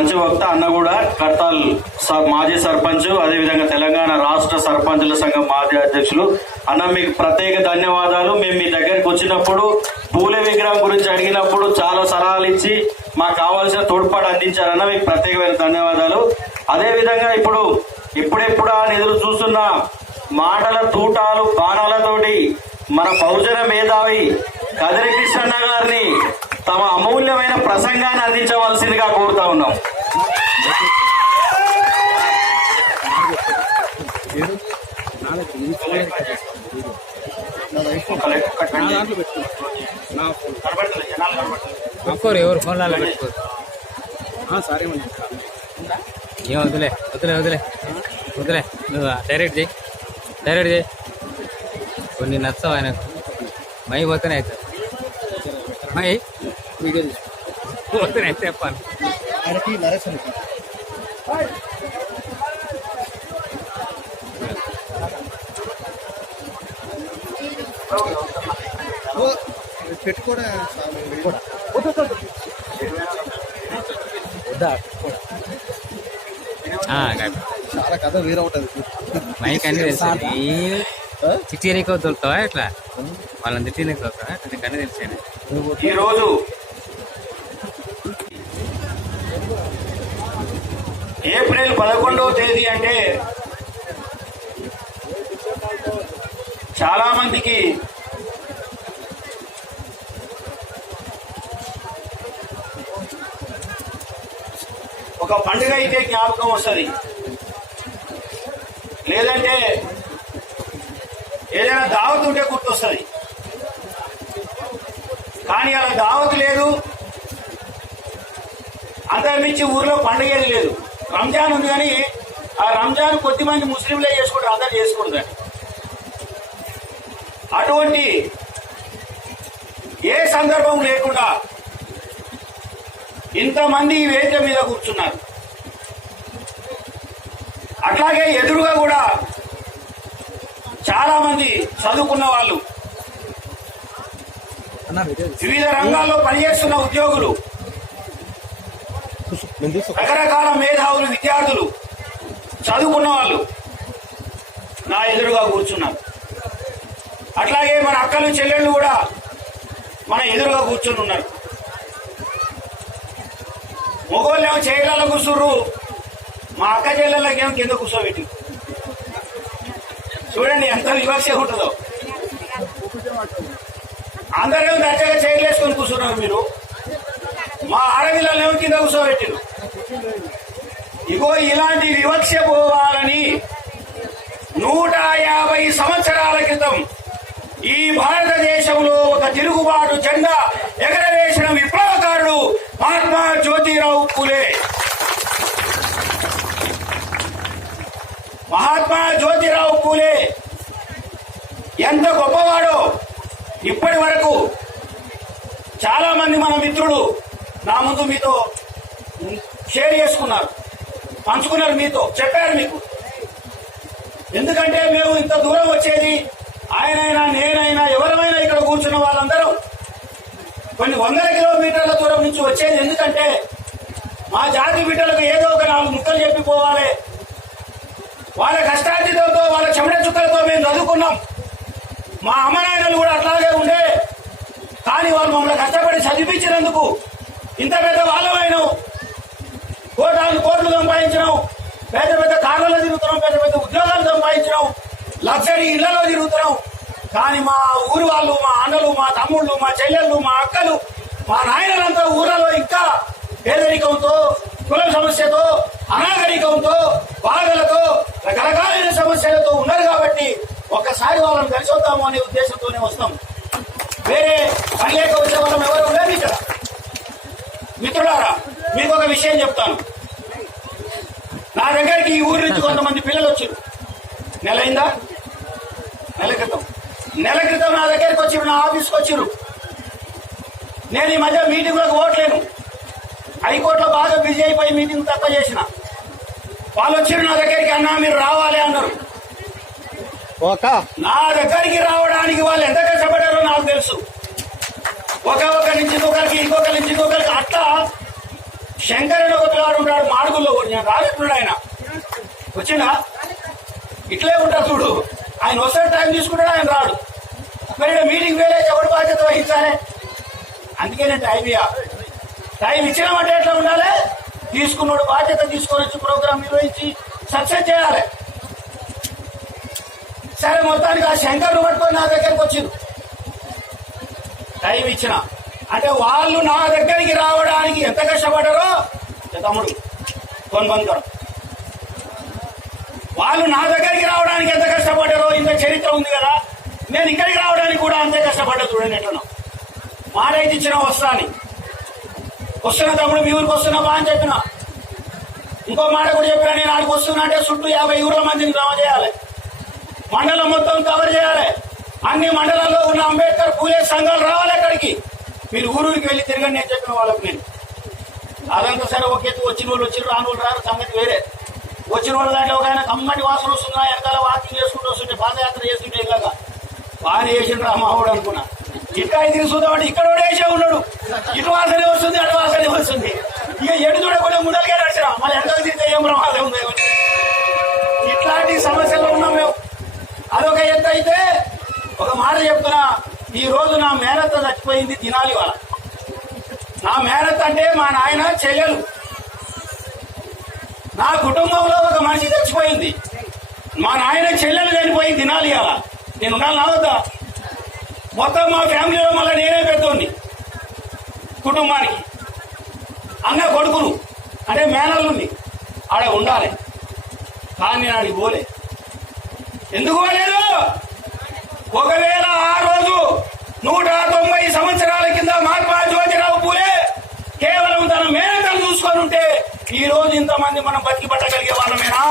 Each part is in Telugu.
మంచి వక్త. అన్న కూడా కడతాల్ మాజీ సర్పంచ్, అదేవిధంగా తెలంగాణ రాష్ట్ర సర్పంచుల సంఘం మాజీ అధ్యక్షులు. అన్న మీకు ప్రత్యేక ధన్యవాదాలు. మేము మీ దగ్గరికి వచ్చినప్పుడు పూలే విగ్రహం గురించి అడిగినప్పుడు చాలా సలహాలు ఇచ్చి మాకు కావాల్సిన తోడ్పాటు అందించారన్న, మీకు ప్రత్యేకమైన ధన్యవాదాలు. అదేవిధంగా ఇప్పుడెప్పుడు అని ఎదురు చూస్తున్న మాటల తూటాలు బాణాలతోటి మన బహుజన మేధావి కదిరి కృష్ణన్న గారిని తమ అమూల్యమైన ప్రసంగాన్ని అందించవలసిందిగా కోరుతా ఉన్నాం. ఎవరు ఫోన్ పెట్టుకోరు. సరే ఏం వదిలే వదిలే వదిలే వదిలే, నువ్వు డైరెక్ట్ చేయి కొన్ని నచ్చవు ఆయనకు. మై పోతేనే అవుతుంది, మై వీడియో పోతేనే అయితే చెప్పాను. పెట్టుకోడా చాలా కథ వేరే ఉంటుంది. మైక్ అన్ని తెలుసు. చిట్టీనికో దొరుకుతావా ఇట్లా వాళ్ళని తిట్టినకి దొరుకుతావా నీకు అన్ని తెలిసాను. ఈరోజు ఏప్రిల్ 11వ తేదీ అంటే చాలా మందికి ఒక పండుగ అయితే జ్ఞాపకం వస్తుంది, లేదంటే ఏదైనా దావత్ ఉంటే గుర్తొస్తుంది. కానీ అలా దావత్ లేదు, అంతకుమించి ఊర్లో పండుగ ఏది లేదు. రంజాన్ ఉంది కానీ ఆ రంజాన్ కొద్ది మంది ముస్లింలే చేసుకుంటారు, అందరు చేసుకుంటారు. అటువంటి ఏ సందర్భం లేకుండా ఇంతమంది ఈ వేదిక మీద కూర్చున్నారు. అట్లాగే ఎదురుగా కూడా చాలా మంది చదువుకున్న వాళ్ళు, వివిధ రంగాల్లో పనిచేస్తున్న ఉద్యోగులు, రకరకాల మేధావులు, విద్యార్థులు, చదువుకున్న వాళ్ళు నా ఎదురుగా కూర్చున్నారు. అట్లాగే మన అక్కలు చెల్లెళ్ళు కూడా మన ఎదురుగా కూర్చొని ఉన్నారు. మొగోళ్ళేమో చైర్లలో కూర్చుర్రు, మా అక్క చెల్లెళ్ళకేమో కింద కూర్చోబెట్టి. చూడండి ఎంత వివక్ష ఉంటుందో. అందరేమో దర్జాగా చైర్లు వేసుకొని కూర్చున్నారు, మీరు మా ఆడపిల్లలేమో కింద కూర్చోబెట్టిరు. ఇగో ఇలాంటి వివక్ష పోవాలని 150 సంవత్సరాల క్రితం ఈ భారతదేశంలో ఒక తిరుగుబాటు జెండా ఎగరవేసిన విప్లవకారుడు మహాత్మా జ్యోతిరావు పూలే. మహాత్మా జ్యోతిరావు పూలే ఎంత గొప్పవాడో ఇప్పటి వరకు చాలా మంది మన మిత్రులు నా ముందు మీతో షేర్ చేసుకున్నారు, పంచుకున్నారు, మీతో చెప్పారు మీకు. ఎందుకంటే మేము ఇంత దూరం వచ్చేది, ఆయనైనా నేనైనా ఎవరైనా ఇక్కడ కూర్చున్న వాళ్ళందరూ కొన్ని వందల కిలోమీటర్ల దూరం నుంచి వచ్చేది. ఎందుకంటే మా జాతి బిడ్డలకు ఏదో ఒక 4 ముక్కలు చెప్పిపోవాలి. వాళ్ళ కష్టార్జితంతో, వాళ్ళ చెమట చుక్కలతో మేము చదువుకున్నాం. మా అమ్మనాయనలు కూడా అట్లాగే ఉండే, కానీ వాళ్ళు మమ్మల్ని కష్టపడి చదివించినందుకు ఇంత పెద్ద వాళ్ళమైనాం. కోట్లు సంపాదించినాం, పెద్ద పెద్ద కార్లలో తిరుగుతున్నాం, పెద్ద పెద్ద ఉద్యోగాలు సంపాదించినాం, లగ్జరీ ఇళ్లలో తిరుగుతున్నాం. కానీ మా ఊరు వాళ్ళు, మా అన్నలు, మా తమ్ముళ్ళు, మా చెల్లెళ్ళు, మా అక్కలు, మా నాయనలంతా ఊళ్ళలో ఇంకా పేదరికంతో, కుల సమస్యతో, అనాగరికంతో, బాధలతో, రకరకాలైన సమస్యలతో ఉన్నారు. కాబట్టి ఒక్కసారి వాళ్ళని కలిసి వద్దాము అనే ఉద్దేశంతోనే వస్తాం. వేరే పని లేక వచ్చే వాళ్ళం ఎవరు లేదు ఇక్కడ. మిత్రులారా, మీకు ఒక విషయం చెప్తాను. నా దగ్గరికి ఈ ఊరి నుంచి కొంతమంది పిల్లలు వచ్చారు. నెల క్రితం నా దగ్గరికి వచ్చి నా ఆఫీస్కి వచ్చారు. నేను ఈ మధ్య మీటింగ్లకు పోవట్లేను, హైకోర్టులో బాగా బిజీ అయిపోయి మీటింగ్ తక్కువ చేసిన. వాళ్ళు వచ్చారు నా దగ్గరికి, అన్నా మీరు రావాలి అన్నారు. నా దగ్గరికి రావడానికి వాళ్ళు ఎంత కష్టపడారో నాకు తెలుసు. ఒక నుంచి ఇంకొకరికి, ఇంకొకరి నుంచి ఇంకొకరికి, అట్లా శంకర్ అని ఒక పిల్లాడు ఉంటాడు మాడుగుల్లో కూడా, నేను రాలేట్టున్నాడు ఆయన. వచ్చిందా? ఇట్లే ఉంటాడు చూడు, ఆయన వస్తే టైం తీసుకుంటాడు, ఆయన రాడు. మరి మీటింగ్ వేరే ఎవరు బాధ్యత వహించాలి? అందుకే నేను టైం ఇచ్చినామంటే ఎట్లా ఉండాలి? తీసుకున్నాడు బాధ్యత తీసుకొని వచ్చి ప్రోగ్రామ్ నిర్వహించి సక్సెస్ చేయాలి. సరే, మొత్తానికి ఆ శంకర్ను పట్టుకొని నా దగ్గరికి వచ్చింది. టైం ఇచ్చిన అంటే వాళ్ళు నా దగ్గరికి రావడానికి ఎంత కష్టపడ్డారో తమ్ముడు కొనబంకరం, వాళ్ళు నా దగ్గరికి రావడానికి ఎంత కష్టపడ్డారో ఇంత చరిత్ర ఉంది కదా. నేను ఇక్కడికి రావడానికి కూడా అంతే కష్టపడ్డా. చూడండి ఎట్లనో మాట అయితే ఇచ్చిన వస్తున్నా తమ్ముడు, మీ ఊరికి వస్తున్నావా అని చెప్పిన. ఇంకో మాట కూడా చెప్పినా, నేను ఆడికి వస్తున్నా అంటే చుట్టూ 50 ఊర్ల మందిని జమ చేయాలి, మండలం మొత్తం కవర్ చేయాలి, అన్ని మండలాల్లో ఉన్న అంబేద్కర్ పూలే సంఘాలు రావాలి అక్కడికి. మీరు ఊరికి వెళ్ళి తిరగండి నేను చెప్పిన వాళ్ళకి. నేను అదంతా సరే ఒక ఎత్తు, వచ్చిన వాళ్ళు వచ్చి రాని వాళ్ళు రారు, సంగతి వేరే. వచ్చిన వాళ్ళ దాంట్లో ఒక ఆయన కమ్మటి వాసన వస్తున్నా, వెనకాల వాకింగ్ చేసుకుంటూ వస్తుంటే, పాదయాత్ర చేస్తుంటే ఇలాగా బాగా చేసిండ్రు రా మావుడు అనుకున్నా. ఇంకా ఇది చూద్దామంటే ఇక్కడ వేసే ఉన్నాడు, ఇటు వాసనే వస్తుంది అటు వాసనే వస్తుంది. ఇక ఎటు చూడకుండా ముందరికే నడిచినా మళ్ళీ వెనకాల తిరిగితే ఏం ప్రమాదం ఉంది. ఇట్లాంటి సమస్యల్లో ఉన్నాం మేము. అదొక ఎత్తు అయితే ఒక మాట చెప్తున్నా, ఈ రోజు నా మేనత్త చచ్చిపోయింది తినాలి. వాళ్ళ నా మేనత్త అంటే మా నాయన చెల్లెలు. నా కుటుంబంలో ఒక మనిషి చచ్చిపోయింది, మా నాయన చెల్లెలు చనిపోయి తినాలి. అలా నేను ఉండాలి నా వద్ద. మొత్తం మా ఫ్యామిలీలో మళ్ళీ నేనే పెడుతోంది కుటుంబానికి. అన్న కొడుకును అంటే మేనల్లుంది ఆడ ఉండాలి. కానీ నేను ఆడికి పోలే. ఎందుకు పోలేదు? ఒకవేళ ఆ రోజు 190 సంవత్సరాల కింద మహాత్మా జ్యోతిరావు పూలే కేవలం తన మేనతను చూసుకొని ఉంటే ఈ రోజు ఇంతమంది మనం బతికి పట్టగలిగే వాళ్ళమేనా?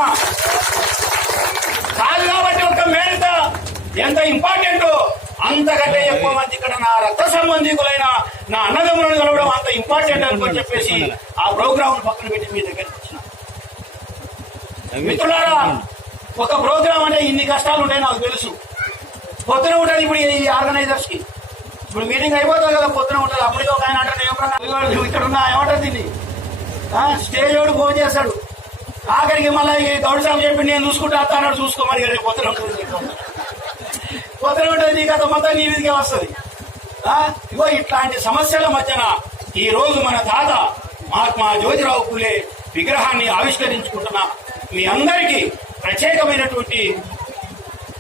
కాదు. కాబట్టి ఒక మేనత ఎంత ఇంపార్టెంటో అంతకంటే ఎక్కువ మంది ఇక్కడ నా రక్త సంబంధికులైన నా అన్నదమ్ములను కలవడం అంత ఇంపార్టెంట్ అనుకొని చెప్పేసి ఆ ప్రోగ్రామ్ పక్కన పెట్టి మీ దగ్గరికి వచ్చిన. మిత్రులారా, ఒక ప్రోగ్రామ్ అంటే ఇన్ని కష్టాలు ఉంటాయి నాకు తెలుసు. పొద్దున ఉంటుంది ఇప్పుడు ఈ ఆర్గనైజర్స్ కి. ఇప్పుడు మీటింగ్ అయిపోతుంది కదా, పొద్దున ఉంటుంది. అప్పటికి ఒక ఆయన అంటే ఇక్కడ ఉన్న ఏమంటారు దీన్ని, స్టేజ్ వాడు ఫోన్ చేస్తాడు. ఆఖరికి మళ్ళీ గౌడ్ సాబ్ చెప్పి నేను చూసుకుంటా అన్నాడు, చూసుకోమని రేపు పొద్దున ఉంటుంది. పొద్దున ఉంటుంది నీ కథ మొత్తం నీ మీదకే వస్తుంది. ఇగో ఇట్లాంటి సమస్యల మధ్యన ఈ రోజు మన తాత మహాత్మా జ్యోతిరావు పూలే విగ్రహాన్ని ఆవిష్కరించుకుంటున్న మీ అందరికీ ప్రత్యేకమైనటువంటి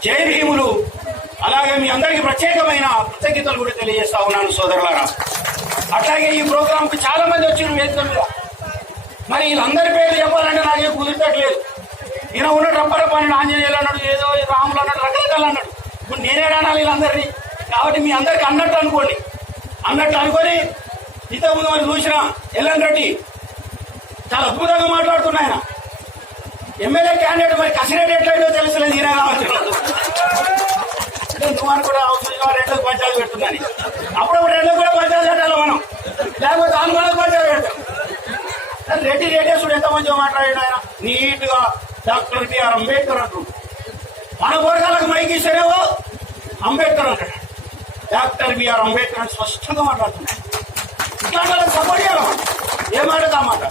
జై భీములు, అలాగే మీ అందరికీ ప్రత్యేకమైన కృతజ్ఞతలు కూడా తెలియజేస్తా ఉన్నాను సోదరులారా. అట్లాగే ఈ ప్రోగ్రామ్ కు చాలా మంది వచ్చిన వేదిక మీద. మరి వీళ్ళందరి పేర్లు చెప్పాలంటే నాకేం కుదిరితట్లేదు. ఈయన ఉన్నట్టు రప్పరప్పని ఆంజనేయులు అన్నాడు, ఏదో రాములు అన్నాడు, రకరకాలు అన్నాడు. ఇప్పుడు నేనే అనాలి వీళ్ళందరినీ. కాబట్టి మీ అందరికి అన్నట్టు అనుకోండి. అన్నట్టు అనుకొని ఇంతకుముందు మనం చూసిన ఎల్ఎన్ రెడ్డి చాలా అద్భుతంగా మాట్లాడుతున్నా. ఆయన ఎమ్మెల్యే క్యాండిడేట్, మరి కసిరెడ్డి ఎట్లయితే తెలుసులేదు. ఈయన కావచ్చు నువ్వు అనుకుంటే అవసరం రెండోకి పంచాయతీ పెడుతుందని. అప్పుడప్పుడు రెండో కూడా పంచాయతీ పెట్టాలి మనం, లేకపోతే ఆందోళనకు పంచాయతీ పెడతాం. రెడ్డి రేటేసుడు ఎంత మంచిగా మాట్లాడాడు ఆయన. నీట్ గా డాక్టర్ బిఆర్ అంబేద్కర్ అంటారు. మన వర్గాలకు మైకి ఇస్తేనేవో అంబేద్కర్ అంటాడు. డాక్టర్ బిఆర్ అంబేద్కర్ అని స్పష్టంగా మాట్లాడుతున్నాడు. ఇట్లాంటి వాళ్ళకి సపోర్ట్ చేయాలి. ఏ మాట ఆ మాట.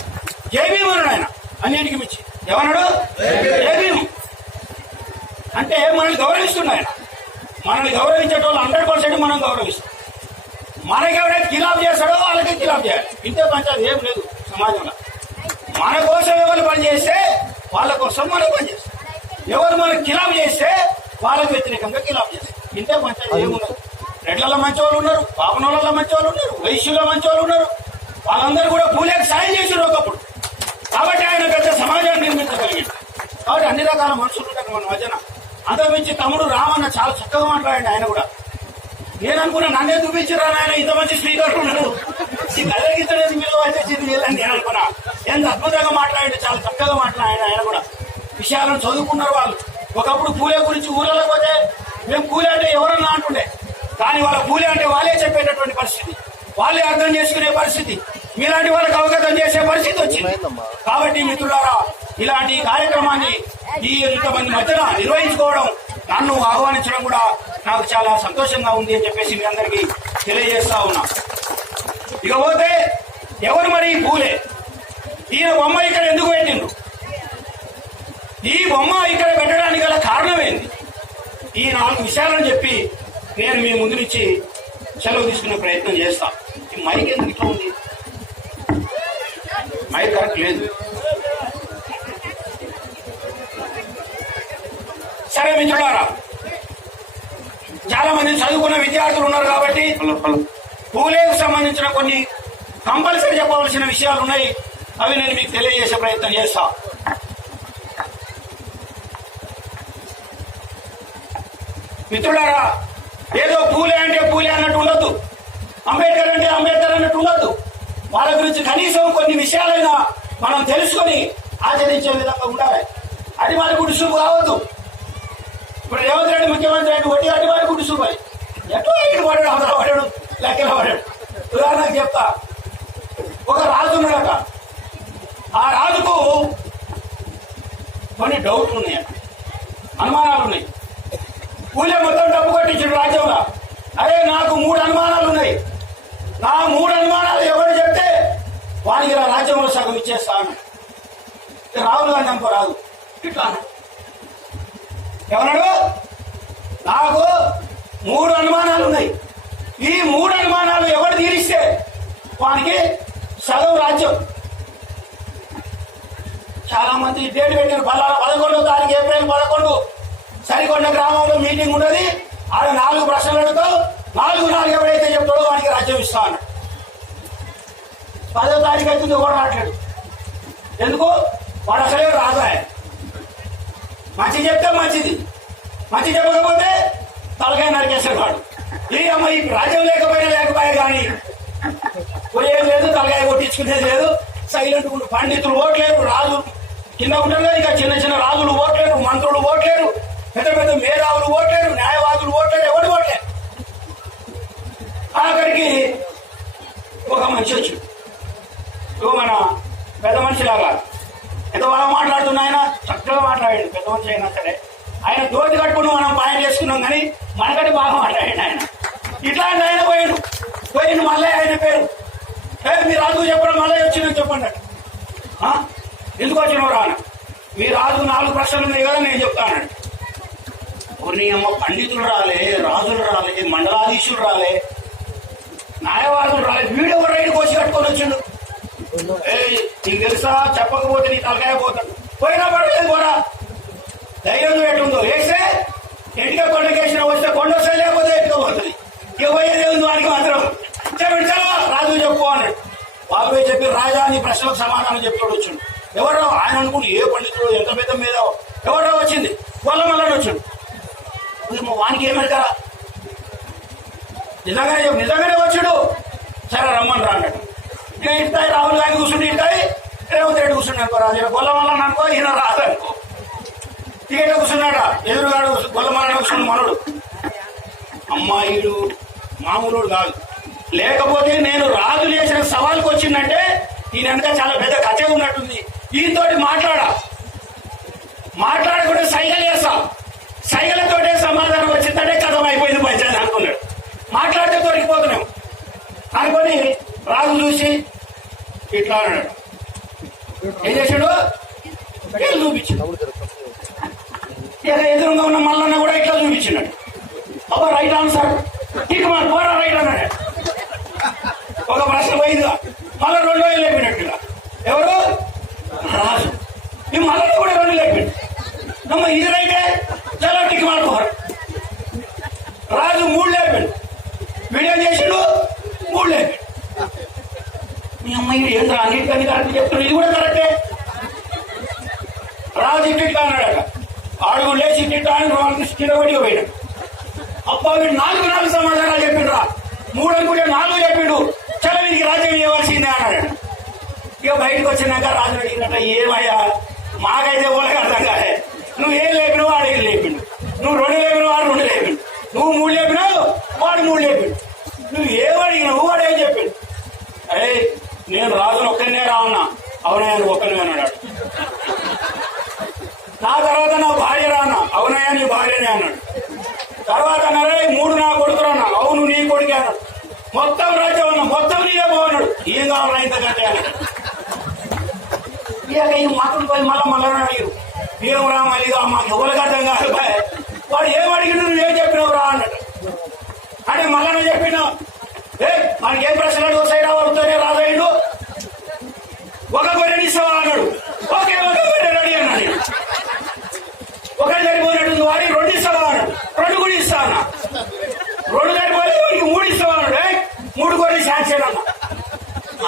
జై భీమ్ అన్నాడు ఆయన అన్నింటికి మించి. ఏమన్నాడు? జై భీమ్ అంటే మనల్ని గౌరవిస్తున్నాడు ఆయన. మనల్ని గౌరవించేటోళ్ళు 100% మనం గౌరవిస్తాం. మనకి ఎవరైతే కిలాబ్ చేస్తాడో వాళ్ళకి కిలాబ్ చేయాలి. ఇంతే పంచాయతీ ఏం లేదు సమాజంలో. మన కోసం ఎవరు పనిచేస్తే వాళ్ళ కోసం మనం పనిచేస్తాం. ఎవరు మనకు కిలాబ్ చేస్తే వాళ్ళకి వ్యతిరేకంగా కిలాబ్ చేస్తాం. ఇంతే పంచాయతీ ఏమున్నది. రెడ్లలో మంచి వాళ్ళు ఉన్నారు, పాపనోళ్ళలో మంచి వాళ్ళు ఉన్నారు, వైశ్యుల్లో మంచి వాళ్ళు ఉన్నారు. వాళ్ళందరూ కూడా పూలేకి సాయం చేశారు ఒకప్పుడు. కాబట్టి ఆయన పెద్ద సమాజాన్ని నిర్మించగలిగాడు. కాబట్టి అన్ని రకాల మనుషులు ఉంటారు మన మధ్యన. అంతకుమించి తమ్ముడు రామన్న చాలా చక్కగా మాట్లాడండి. ఆయన కూడా నేను అనుకున్నా నన్నే చూపించారా ఆయన, ఇంత మంచి స్పీకర్ ఉన్నాడు, ఈ కదలికించలేదు మీరు వచ్చేసింది వీళ్ళని నేను అనుకున్నా. ఎంత అద్భుతంగా మాట్లాడండి, చాలా చక్కగా మాట్లాడాడు. ఆయన కూడా విషయాలను చదువుకున్నారు వాళ్ళు. ఒకప్పుడు పూలే గురించి ఊళ్ళలో పోతే మేము పూలే అంటే ఎవరన్నా అంటుండే, కానీ వాళ్ళ పూలే అంటే వాళ్ళే చెప్పేటటువంటి పరిస్థితి, వాళ్ళే అర్థం చేసుకునే పరిస్థితి, మీలాంటి వాళ్ళకి అవగతం చేసే పరిస్థితి వచ్చింది. కాబట్టి మిత్రులారా, ఇలాంటి కార్యక్రమాన్ని ఈ ఇంతమంది మధ్యన నిర్వహించుకోవడం, నన్ను ఆహ్వానించడం కూడా నాకు చాలా సంతోషంగా ఉంది అని చెప్పేసి మీ అందరికీ తెలియజేస్తా ఉన్నా. ఇకపోతే ఎవరు మరి పూలే? ఈయన బొమ్మ ఇక్కడ ఎందుకు పెట్టిండ్రు? ఈ బొమ్మ ఇక్కడ పెట్టడానికి గల కారణం ఏంది? ఈ 4 విషయాలను చెప్పి నేను మీ ముందు నుంచి సెలవు తీసుకునే ప్రయత్నం చేస్తా. ఈ మైక్ ఎందుకు ఇట్లా ఉంది? మైక్ కరెక్ట్ లేదు. సరే మిత్రులారా, చాలా మంది చదువుకున్న విద్యార్థులు ఉన్నారు కాబట్టి పూలేకు సంబంధించిన కొన్ని కంపల్సరీ చెప్పవలసిన విషయాలు ఉన్నాయి. అవి నేను మీకు తెలియజేసే ప్రయత్నం చేస్తా. మిత్రులారా, ఏదో పూలే అంటే పూలే అన్నట్టు ఉండొద్దు, అంబేద్కర్ అంటే అంబేద్కర్ అన్నట్టు ఉండొద్దు. వాళ్ళ గురించి కనీసం కొన్ని విషయాలైనా మనం తెలుసుకొని ఆచరించే విధంగా ఉండాలి. అది మన గుడిసూపు కావద్దు. ఇప్పుడు రేవంత్ రెడ్డి ముఖ్యమంత్రి అంటే వడ్డీ అడ్డి వారి గుడిసూపు అని ఎట్లా ఇటు పడాడు, అవతల పడాడు, లెక్కల పడాడు. ఉదాహరణకు చెప్తా, ఒక రాజు ఉన్నాడట. ఆ రాజుకు కొన్ని డౌట్లు ఉన్నాయి, అనుమానాలు ఉన్నాయి. పూలే మొత్తం డబ్బు కొట్టించాడు రాజ్యంలో. అరే నాకు 3 అనుమానాలు ఉన్నాయి, నా 3 అనుమానాలు ఎవరు చెప్తే వానికి నా రాజ్యంలో సగం ఇచ్చేస్తాను. రాహుల్ గాంధీ అనుకో రాదు, ఇట్లా ఎవరడు? నాకు 3 అనుమానాలు ఉన్నాయి, ఈ 3 అనుమానాలు ఎవరు తీరిస్తే వానికి సగం రాజ్యం. చాలా మంది డేట్ పెట్టారు, 11వ తారీఖు ఏప్రిల్ 11 సరికొండ గ్రామంలో మీటింగ్ ఉన్నది. ఆడ 4 ప్రశ్నలు అడుగుతావు, 4 ఎవరైతే చెప్తాడో వానికి రాజ్యం ఇస్తా అన్నాడు. 10వ తారీఖు అయితే ఎవరు రావట్లేదు. ఎందుకు? వాడు అసలే రాజాయ. మంచి చెప్తే మంచిది, మంచి చెప్పకపోతే తలకాయ నరికేసాడు వాడు. ఈ అమ్మాయి రాజ్యం లేకపోయా కానీ పోయేది లేదు, తలకాయ కొట్టించుకునేది లేదు, సైలెంట్ ఉండు. పండితులు ఓట్లేరు, రాజులు కింద ఉంటారు, ఇక చిన్న చిన్న రాజులు ఓట్లేరు, మంత్రులు ఓట్లేరు, పెద్ద పెద్ద మేధావులు ఓట్లేరు, న్యాయవాదులు ఓట్లేరు, ఎవరు ఓట్లేరు. ఆఖరికి ఒక మనిషి వచ్చి మన పెద్ద మనిషి లాగా ఎంత బాగా మాట్లాడుతున్నా, ఆయన చక్కగా మాట్లాడాడు. పెద్ద మనిషి అయినా సరే ఆయన దోతి కట్టుకుని మనం పాయింట్ చేసుకున్నాం, కానీ మనకంటే బాగా మాట్లాడాడు ఆయన. ఇట్లాంటి ఆయన పోయిండు మళ్ళీ ఆయన పేరు మీ రాజు చెప్పడం మళ్ళీ వచ్చిందని చెప్పండి. ఎందుకు వచ్చినవు రా? మీ రాజు 4 ప్రశ్నలు ఉన్నాయి కదా, నేను చెప్తాను. కొన్ని అమ్మ పండితులు రాలే, రాజులు రాలే, మండలాధీశులు రాలే, న్యాయవాదులు రాలే, వీడియో రైడ్ కోసి కట్టుకొని వచ్చిండు. నీకు తెలుసా? చెప్పకపోతే నీ తలకాయ పోతాడు. పోయినా పడలేదు పోరా, ధైర్యం ఎట్లుందో వేస్తే ఎటుక కొండకేసిన వస్తే కొండ వస్తే లేకపోతే ఎటుక పోతుంది. ఇక పోయేది ఉంది వానికి మాత్రం. చెప్పండి చలో రాజు చెప్పు అన్నాడు. బాబు చెప్పి రాజా నీ ప్రశ్నలకు సమాధానం చెప్తాడు. వచ్చిండు ఎవరో ఆయన అనుకుంటే ఏ పండితుడు ఎంత పెద్ద మీద ఎవరో వచ్చింది గొల్లమల్లని వచ్చాడు. వానికి ఏమెడతారా? నిజంగానే వచ్చాడు. సరే రమ్మని రా అన్నట్టు. ఇక ఇస్తాయి రాహుల్ గాంధీ కూర్చుంటే ఇస్తాయి, రేవంత్ రెడ్డి కూర్చుండి అనుకో, రాజు గొల్లమల్లని అనుకో, ఈయన రాదనుకో. టికెట్ కూర్చున్నాడా, ఎదురుగాడు గొల్లమల్లని కూర్చుండు మనోడు. అమ్మాయిలు మామూలు కాదు. లేకపోతే నేను రాజు చేసిన సవాల్కి వచ్చిందంటే ఈయన వెనక చాలా పెద్ద కథ ఉన్నట్టుంది. ఈయనతోటి మాట్లాడకుండా సైకిల్ చేస్తా, సైకిళ్లతోటే సమాధానం వచ్చిందంటే కథం అయిపోయింది పంచాయతీ అనుకున్నాడు. మాట్లాడితే దొరికిపోతున్నాం అనుకొని రాజు చూసి ఇట్లా అన్నాడు. ఏం చేశాడు? చూపించాడు. ఎదురుగా ఉన్న మల్లన్న కూడా ఇట్లా చూపించినాడు. అబ్బా రైట్ ఆన్సర్, టిక్ మార్క్, పోరా రైట్ అన్నాడు. ఒక ప్రశ్న పోయిందిగా, మళ్ళీ 2 వేలు లేపినట్టుగా. ఎవరు? రాజు. ఈ మళ్ళీ కూడా 2 లేపిండు. నమ్మ ఇది రైతే చాలా టిక్ మార్క్. రాజు 3 లేపిండు. వీడియో చేసిండు 3 లేపిండు. మీ అమ్మాయి ఏంట్రా అన్నిటికన్నీ కరెక్ట్ చెప్తున్నాడు, ఇది కూడా కరెక్టే. రాజు ఇట్టిట్లా అన్నాడట. ఆడుగు లేచి ఇట్టిట్లా అని వాళ్ళకి కిందపడిగా పోయినాడు. అబ్బా వీడు 4 సమాధానాలు చెప్పిండు రా, 3 అనుకుంటే 4 చెప్పిండు. చాలా వీరికి రాజ్యం ఇవ్వాల్సిందే అన్నాడు. ఇక బయటకు వచ్చినాక రాజు అడిగినట్ట, ఏమయ్యా మాకైతే ఊళ్ళకి అర్థం కాలే, నువ్వు ఏం లేపినావు వాడు ఏం లేపిండు, నువ్వు 2 లేపినావు వాడు 2 లేపిండు, నువ్వు 3 లేపినావు వాడు 3 లేపిండు, నువ్వు ఏమడిగినావు వాడు ఏం చెప్పిండు. అరే నేను రాజును ఒక్కనే రావున్నా, అవునయ్యా నువ్వు ఒక్కనే అన్నాడు. నా తర్వాత నా భార్య రానా, అవునయ్యా నీ భార్యనే అన్నాడు. తర్వాత నరే 3 నా కొడుకు రానా, అవును నీ కొడుకే అన్నాడు. మొత్తం రాజ్యం ఉన్నా, మొత్తం నీదే బాగున్నాడు, ఏం కావాలన్నా ఇంతకంటే అన్నాడు. ఇక ఈ మాటలు పోయి మళ్ళా అడిగారు ఏమరా మళ్ళీగా మాకు ఎవరికి అర్థం కాదు బాయ్. వాడు ఏం అడిగిన నువ్వు ఏం చెప్పినావు రా అన్నట్టు. అంటే మళ్ళా చెప్పినా మనకి ఏం ప్రశ్న అడుగు సైడ్ అడుగుతానే రాజయ్యుడు ఒక గొర్రెని ఇస్తావా అన్నాడు. ఓకే ఒక గొర్రె రెడీ అన్నాడు. ఒకటి సరిపోయినట్టు వాడి 2 ఇస్తావా అన్నాడు. 2 కూడా ఇస్తా అన్న. 2 సరిపోలేదు వాడికి 3 ఇస్తావా అన్నాడు. 3 గొర్రెలు శాంక్షన్ అన్న.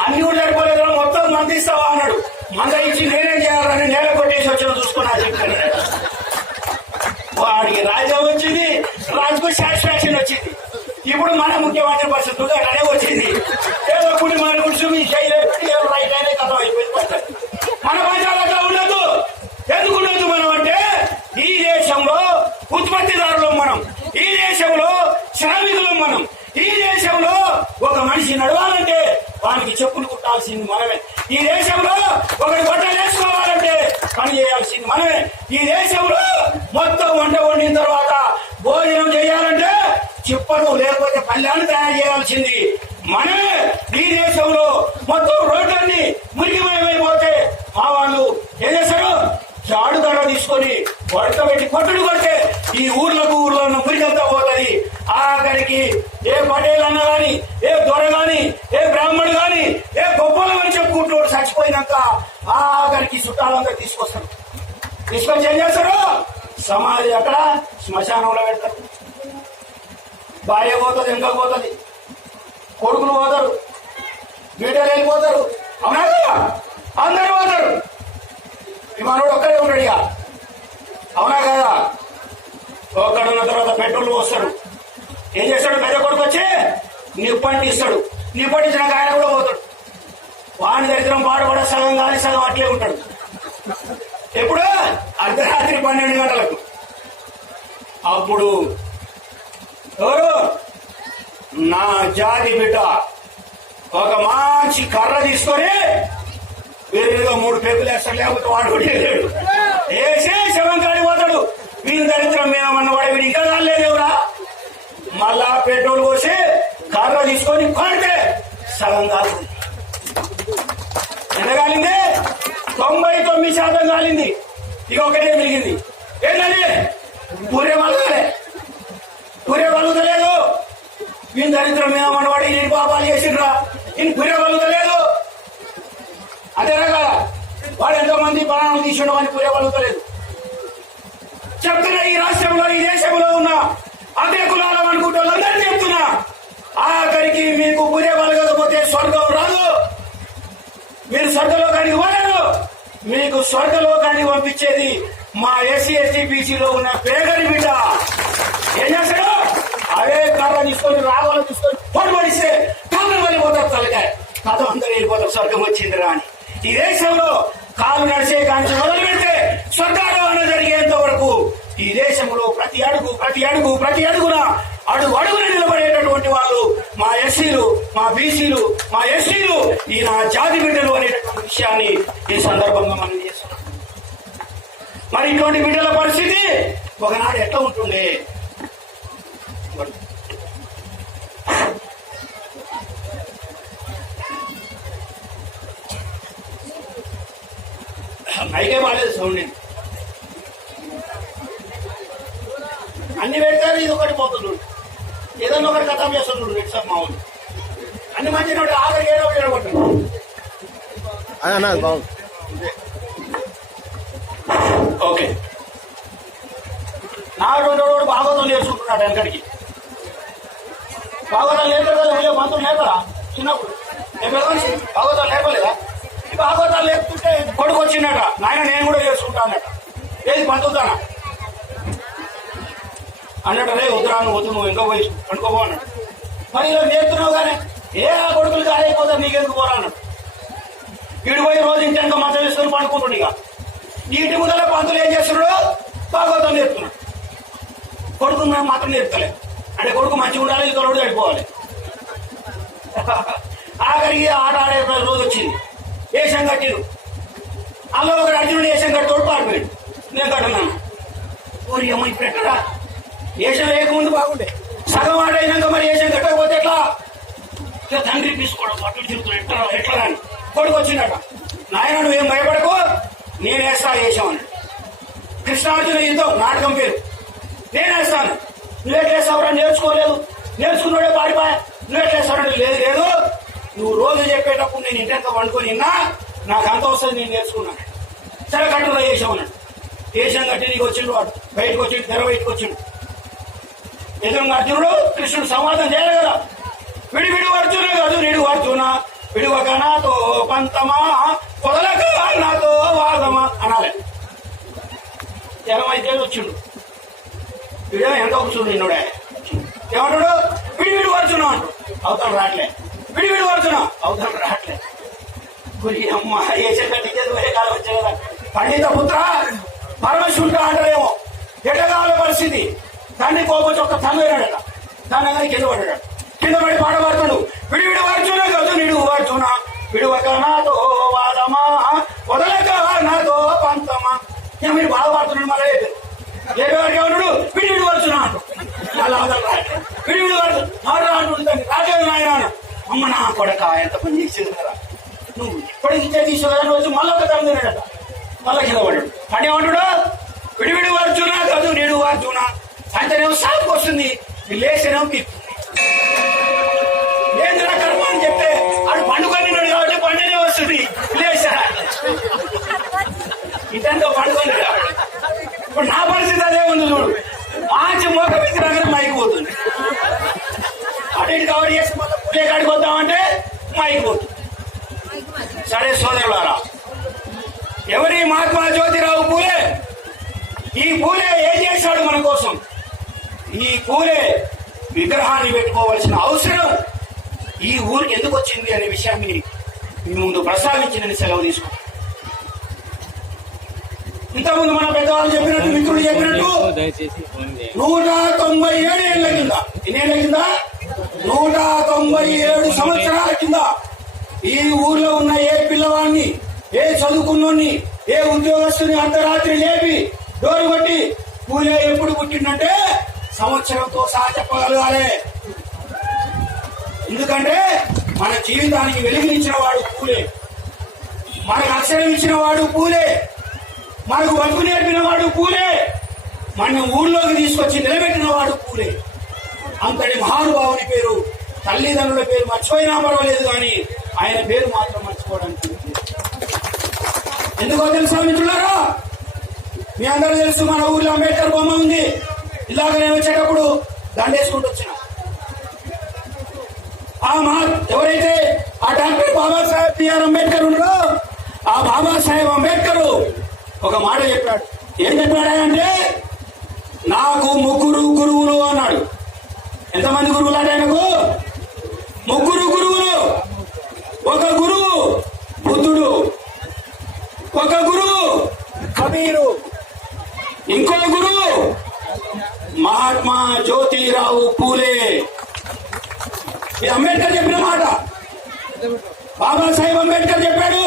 అన్ని కూడా సరిపోలేదు మొత్తం మంది ఇస్తావా అన్నాడు. మంద ఇచ్చి నేనేం చేయాలని నేల కొట్టేసి వచ్చిన చూసుకున్నా చెప్పాను. వాడికి రాజ్యం వచ్చింది, రాజుకు సాటిస్ఫాక్షన్ వచ్చింది. ఇప్పుడు మన ముఖ్యమంత్రి పరిస్థితులు అనే వచ్చింది. ఏదో కుడి మన గురించి మీ చేయలేకపోతే రైట్ అయినా కథ అయిపోయింది పడుతుంది. మన పంచాలు అట్లా ఉండదు. ఎందుకు ఉండదు మనం అంటే ఈ దేశంలో ఉత్పత్తిదారులం మనం, ఈ దేశంలో శ్రామికులం మనం, ఈ దేశంలో ఒక మనిషి నడవాలంటే వానికి చెప్పులు కుట్టాల్సింది మనమే, ఈ దేశంలో ఒకటి బట్టలు వేసుకోవాలంటే పని చేయాల్సింది మనమే, ఈ దేశంలో మొత్తం వంట వండిన తర్వాత భోజనం చేయాలంటే చిప్పలు లేకపోతే పల్లెలు తయారు చేయాల్సింది మనమే, ఈ దేశంలో మొత్తం రోడ్లన్నీ మురికిమయమైపోతే మా వాళ్ళు ఏం చేస్తారు జాడు దండ తీసుకొని వడకబెట్టి కొట్టుడు కొడితే ఈ ఊర్లో మురికంతా పోతుంది. ఆఖరికి ఏ పటేల్ అన్న గాని, ఏ దొర గాని, ఏ బ్రాహ్మణుడు గాని, ఏ గొప్పలు అని చెప్పుకుంటూ చచ్చిపోయినాక ఆఖరికి చుట్టాలంతా తీసుకొస్తారు. తీసుకొచ్చి ఏం చేస్తారు సమాధి అక్కడ శ్మశానంలో పెడతారు. భార్య పోతుంది, ఇంకా పోతుంది, కొడుకులు పోతారు, బిడ్డలు వెళ్ళిపోతారు. అవునా కదా అందరూ పోతారు. మనోడు ఒక్కడే ఉన్నాడు. ఇక అవునా కదా ఒక్కడున్న తర్వాత పెట్రోల్ పోస్తాడు. ఏం చేస్తాడు పెద్ద కొడుకు వచ్చి నిప్పంటిస్తాడు. నిప్పంటించినాక ఆయన కూడా పోతాడు. వాని దరిద్రం పాడు కూడా సగం కానీ సగం అట్లే ఉంటాడు. ఎప్పుడు అర్ధరాత్రి 12 గంటలకు అప్పుడు ఎవరు నా జాతి బిడ్డ ఒక మంచి కర్ర తీసుకొని వేరుగా 3 పేపులు వేస్తాడు. లేకపోతే వాడు కూడా వెళ్ళాడు వేసే శవం కాడి పోతాడు. వీని దరిద్రం మేమన్న వాడు వీడు ఇంకా రాలేదేవురా. మళ్ళా పెట్రోల్ పోసి కర్ర తీసుకొని కొడితే సగం కాలింది. ఎంత కాలింది? 99% కాలింది. ఇక ఒకటే మిగిలింది. ఏంటంటే పూరే వలుతలేదు. వీని దరిద్రం మేమన్న వాడు ఈ పాపాలు చేసిండ్రా. ఈయన పూరే వలుతలేదు. అదేనా కదా వాడు ఎంతో మంది ప్రాణాలు తీసుకున్న వాడిని పూరేవలుతలేదు. చెప్తున్నా ఈ రాష్ట్రంలో ఈ దేశంలో ఉన్న అదే కులాలం అనుకుంటే వాళ్ళందరినీ చెప్తున్నా ఆఖరికి మీకు పూరేవలకపోతే స్వర్గం రాదు. మీరు స్వర్గలోకానికి పోలేరు. మీకు స్వర్గలోకానికి పంపించేది మా ఎస్సీ ఎస్టీ బీసీలో ఉన్న పేగరి బిడ్డ. ఏం చేస్తాడు అదే కర్ర తీసుకొని రాగోలు తీసుకొని పొడి పడిస్తే కాలం వెళ్ళిపోతారు. తలకాయ కథ అందరూ వెళ్ళిపోతారు స్వర్గం వచ్చిందిరా అని. ఈ దేశంలో కాలు నడిచే కాంచి మొదలు పెడితే స్వర్గారోహణ జరిగేంత వరకు ఈ దేశంలో ప్రతి అడుగున అడుగున నిలబడేటటువంటి వాళ్ళు మా ఎస్సీలు, మా బీసీలు, మా ఎస్టీలు, ఈ నా జాతి బిడ్డలు అనేటటువంటి విషయాన్ని ఈ సందర్భంగా మనం చేస్తున్నాం. మరి ఇటువంటి బిడ్డల పరిస్థితి ఒకనాడు ఎట్లా ఉంటుండే? మైకే బాలేదు సౌండ్ అన్ని పెడతారు. ఇది ఒకటి పోతుంది. ఏదన్నా ఒకటి కథం చేస్తున్నాడు రెడ్సాబ్ మామూలు అన్ని మంచి ఆఖరి ఏడో ఏడగొట్టాడు. బాగుంది. ఓకే నాడు భాగవతం నేర్చుకుంటున్నాడు. వెనకడికి భాగవతం లేపారు కదా. పంతులు లేపరా చిన్నప్పుడు భాగవతం లేపలేదా? ఈ భాగవతాలు లేపుతుంటే కొడుకు వచ్చిందట. నాయన నేను కూడా చేసుకుంటానట. ఏది పంతుతానా అన్నట్టు రే వద్దురాను వద్దు నువ్వు ఇంకా పోయి పండుకోబో అన్నాడు. మరి ఇలా నేర్పుతున్నావు కానీ ఏ ఆ కొడుకులు కాలేకపోతారు నీకెందుకు పోరా అన్నాడు. వీడు పోయి రోజు ఇంటి మంచం వేసుకొని పండుకుంటుండే. ఇక ఇంటి ముందర పంతులు ఏం చేస్తున్నాడు భాగవతం నేర్పుతున్నాడు. కొడుకు మేము మాత్రం నేర్పుతలేదు. అంటే కొడుకు మంచిగా ఉండాలి, ఇతరుడు చడిపోవాలి. ఆఖరికి ఆట ఆడే రోజు వచ్చింది. వేషం కట్టిరు. అందులో ఒక అర్జునుడు వేషం కట్టోడు పారిపోయాడు. నేను కట్టున్నాను. ఊరి అమ్మ ఇప్పుడు ఎక్కడా వేషం వేయకముందు బాగుండే సగం ఆట అయినాక మరి వేషం కట్టకపోతే ఎట్లా? తండ్రి తీసుకోవడం అట్లు తిరుగుతున్నాడు. ఎట్లా అని కొడుకు వచ్చిందట. నాయన నువ్వేం భయపడకు, నేనేస్తా వేసామని. కృష్ణార్జున యుద్ధం నాటకం పేరు, నేనేస్తాను. నువ్వేటేస్తావురా? నేర్చుకోలేదు, నేర్చుకున్నాడే పాడిపోయా. నువ్వేటేస్తావు? లేదు లేదు, నువ్వు రోజు చెప్పేటప్పుడు నేను ఇంటెంత వండుకొని విన్నా, నాకు అంత వస్తుంది, నేను నేర్చుకున్నాను. సరే కట్టులో వేసామన్నాడు. వేషం కట్టి నీకు వచ్చిండు, వాడు బయటకు వచ్చిండు, తెర బయటకు వచ్చిండు. ఎదురుగా అర్జునుడు కృష్ణుడు సంవాదం చేయలేదు కదా. విడి అర్జున కాదు, నిడు అర్జున విడువక నాతో పంతమా పొదలక నాతో వాదమా అనాలి. తెరమైతే వచ్చిండు, వీడే ఎంత కూర్చుండు నిన్నుడే. ఏమంటాడు? విడి అర్జున అంటు అవతల రాట్లే, విడి అర్జున అవతల రాట్లే. గురి అమ్మ వేసే కట్టించేది వేరే కాలం వచ్చే కదా. పండిత పుత్ర పరమశివుడు అంటారేమో, ఎడగాల పరిస్థితి. తండ్రి కోపం ఒక్క తనవేనాడట, తనగానే కింద పడ్డాడు. కింద పడి పాట పాడుతాడు. విడి అర్జున కాదు, నిడు అర్జున విడువక నాతో వాదమా వదలక నాతో పంతమా. మీరు బాధ పాడుతున్నాడు. మళ్ళీ ఏవారికి ఏమంటాడు? విడి అర్జున అంటు మళ్ళా వదల రాట్లే. విడి అర్జున మారా అంటుంటాను. రాట్లేదు నాయన. అమ్మ నా కొడక ఎంత పని చేసేది కదా, నువ్వు ఇప్పటికి ఇచ్చే తీసుకోదని వచ్చి మళ్ళీ ఒక తరం తిన్నాడట. మళ్ళా కింద పడ్డాడు. అంటే ఏమంటాడు? విడి అర్జున కాదు, నిడు అర్జున. అంతేనేమో సాగుకు వస్తుంది, లేసేనేమో పీక్తుంది. ఏంద్రా కర్మ అని చెప్తే ఆడు పండుకొనిన్నాడు కాబట్టి పండునే వస్తుంది, లేసా ఇంటంతో పండుకొని. ఇప్పుడు నా పరిస్థితి అదే ఉంది చూడు. మంచి మోక విగ్రహం మైకి పోతుంది. అటు ఇటు కవర్ చేసి మళ్ళీ పులే కాడికి వద్దామంటే మైకి పోతుంది. సరే సోదరులారా, ఎవరి మహాత్మా జ్యోతిరావు పూలే? ఈ పూలే ఏం చేశాడు మన కోసం? ఈ పూలే విగ్రహాన్ని పెట్టుకోవాల్సిన అవసరం ఈ ఊరికి ఎందుకు వచ్చింది అనే విషయాన్ని మీ ముందు ప్రస్తావించిన సెలవు తీసుకుంటాం. ఇంతకుముందు మన పెద్దవాళ్ళు చెప్పినట్టు, మిత్రులు చెప్పినట్టు 197 ఏళ్ల కింద, ఎన్నేళ్ల కింద? 197 సంవత్సరాల కింద ఈ ఊర్లో ఉన్న ఏ పిల్లవాడిని, ఏ చదువుకున్నోని, ఏ ఉద్యోగస్తుని అర్ధరాత్రి లేపి డోరు కొట్టి పూలే ఎప్పుడు పుట్టిందంటే సంవత్సరంతో సహా చెప్పగలగాలి. ఎందుకంటే మన జీవితానికి వెలుగునిచ్చిన వాడు పూలే, మనకు అక్షరం ఇచ్చిన వాడు పూలే, మనకు బతుకు నేర్పిన వాడు పూలే, మన ఊళ్ళోకి తీసుకొచ్చి నిలబెట్టిన వాడు పూలే. అంతటి మహానుభావుని పేరు, తల్లిదండ్రుల పేరు మర్చిపోయినా పర్వాలేదు, కానీ ఆయన పేరు మాత్రం మర్చిపోవడానికి ఎందుకో తెలుసా మిత్రులారా? మీ అందరూ తెలుసు, మన ఊర్లో అంబేద్కర్ బొమ్మ ఉంది. ఇలాగ నేను వచ్చేటప్పుడు దండేసుకుంటూ వచ్చిన ఎవరైతే ఆ డాక్టర్ బాబాసాహెబ్ బిఆర్ అంబేద్కర్ ఉన్నారో, ఆ బాబాసాహెబ్ అంబేద్కర్ ఒక మాట చెప్పాడు. ఏం చెప్పాడంటే, నాకు 3 గురువులు అన్నాడు. ఎంతమంది గురువులు అంటే ఆయనకు? 3 గురువులు. ఒక గురువు బుద్ధుడు, ఒక గురువు కబీరు, ఇంకో గురువు మహాత్మా జ్యోతిరావు పూలే. ఇది అంబేద్కర్ చెప్పిన మాట. బాబాసాహెబ్ అంబేద్కర్ చెప్పాడు,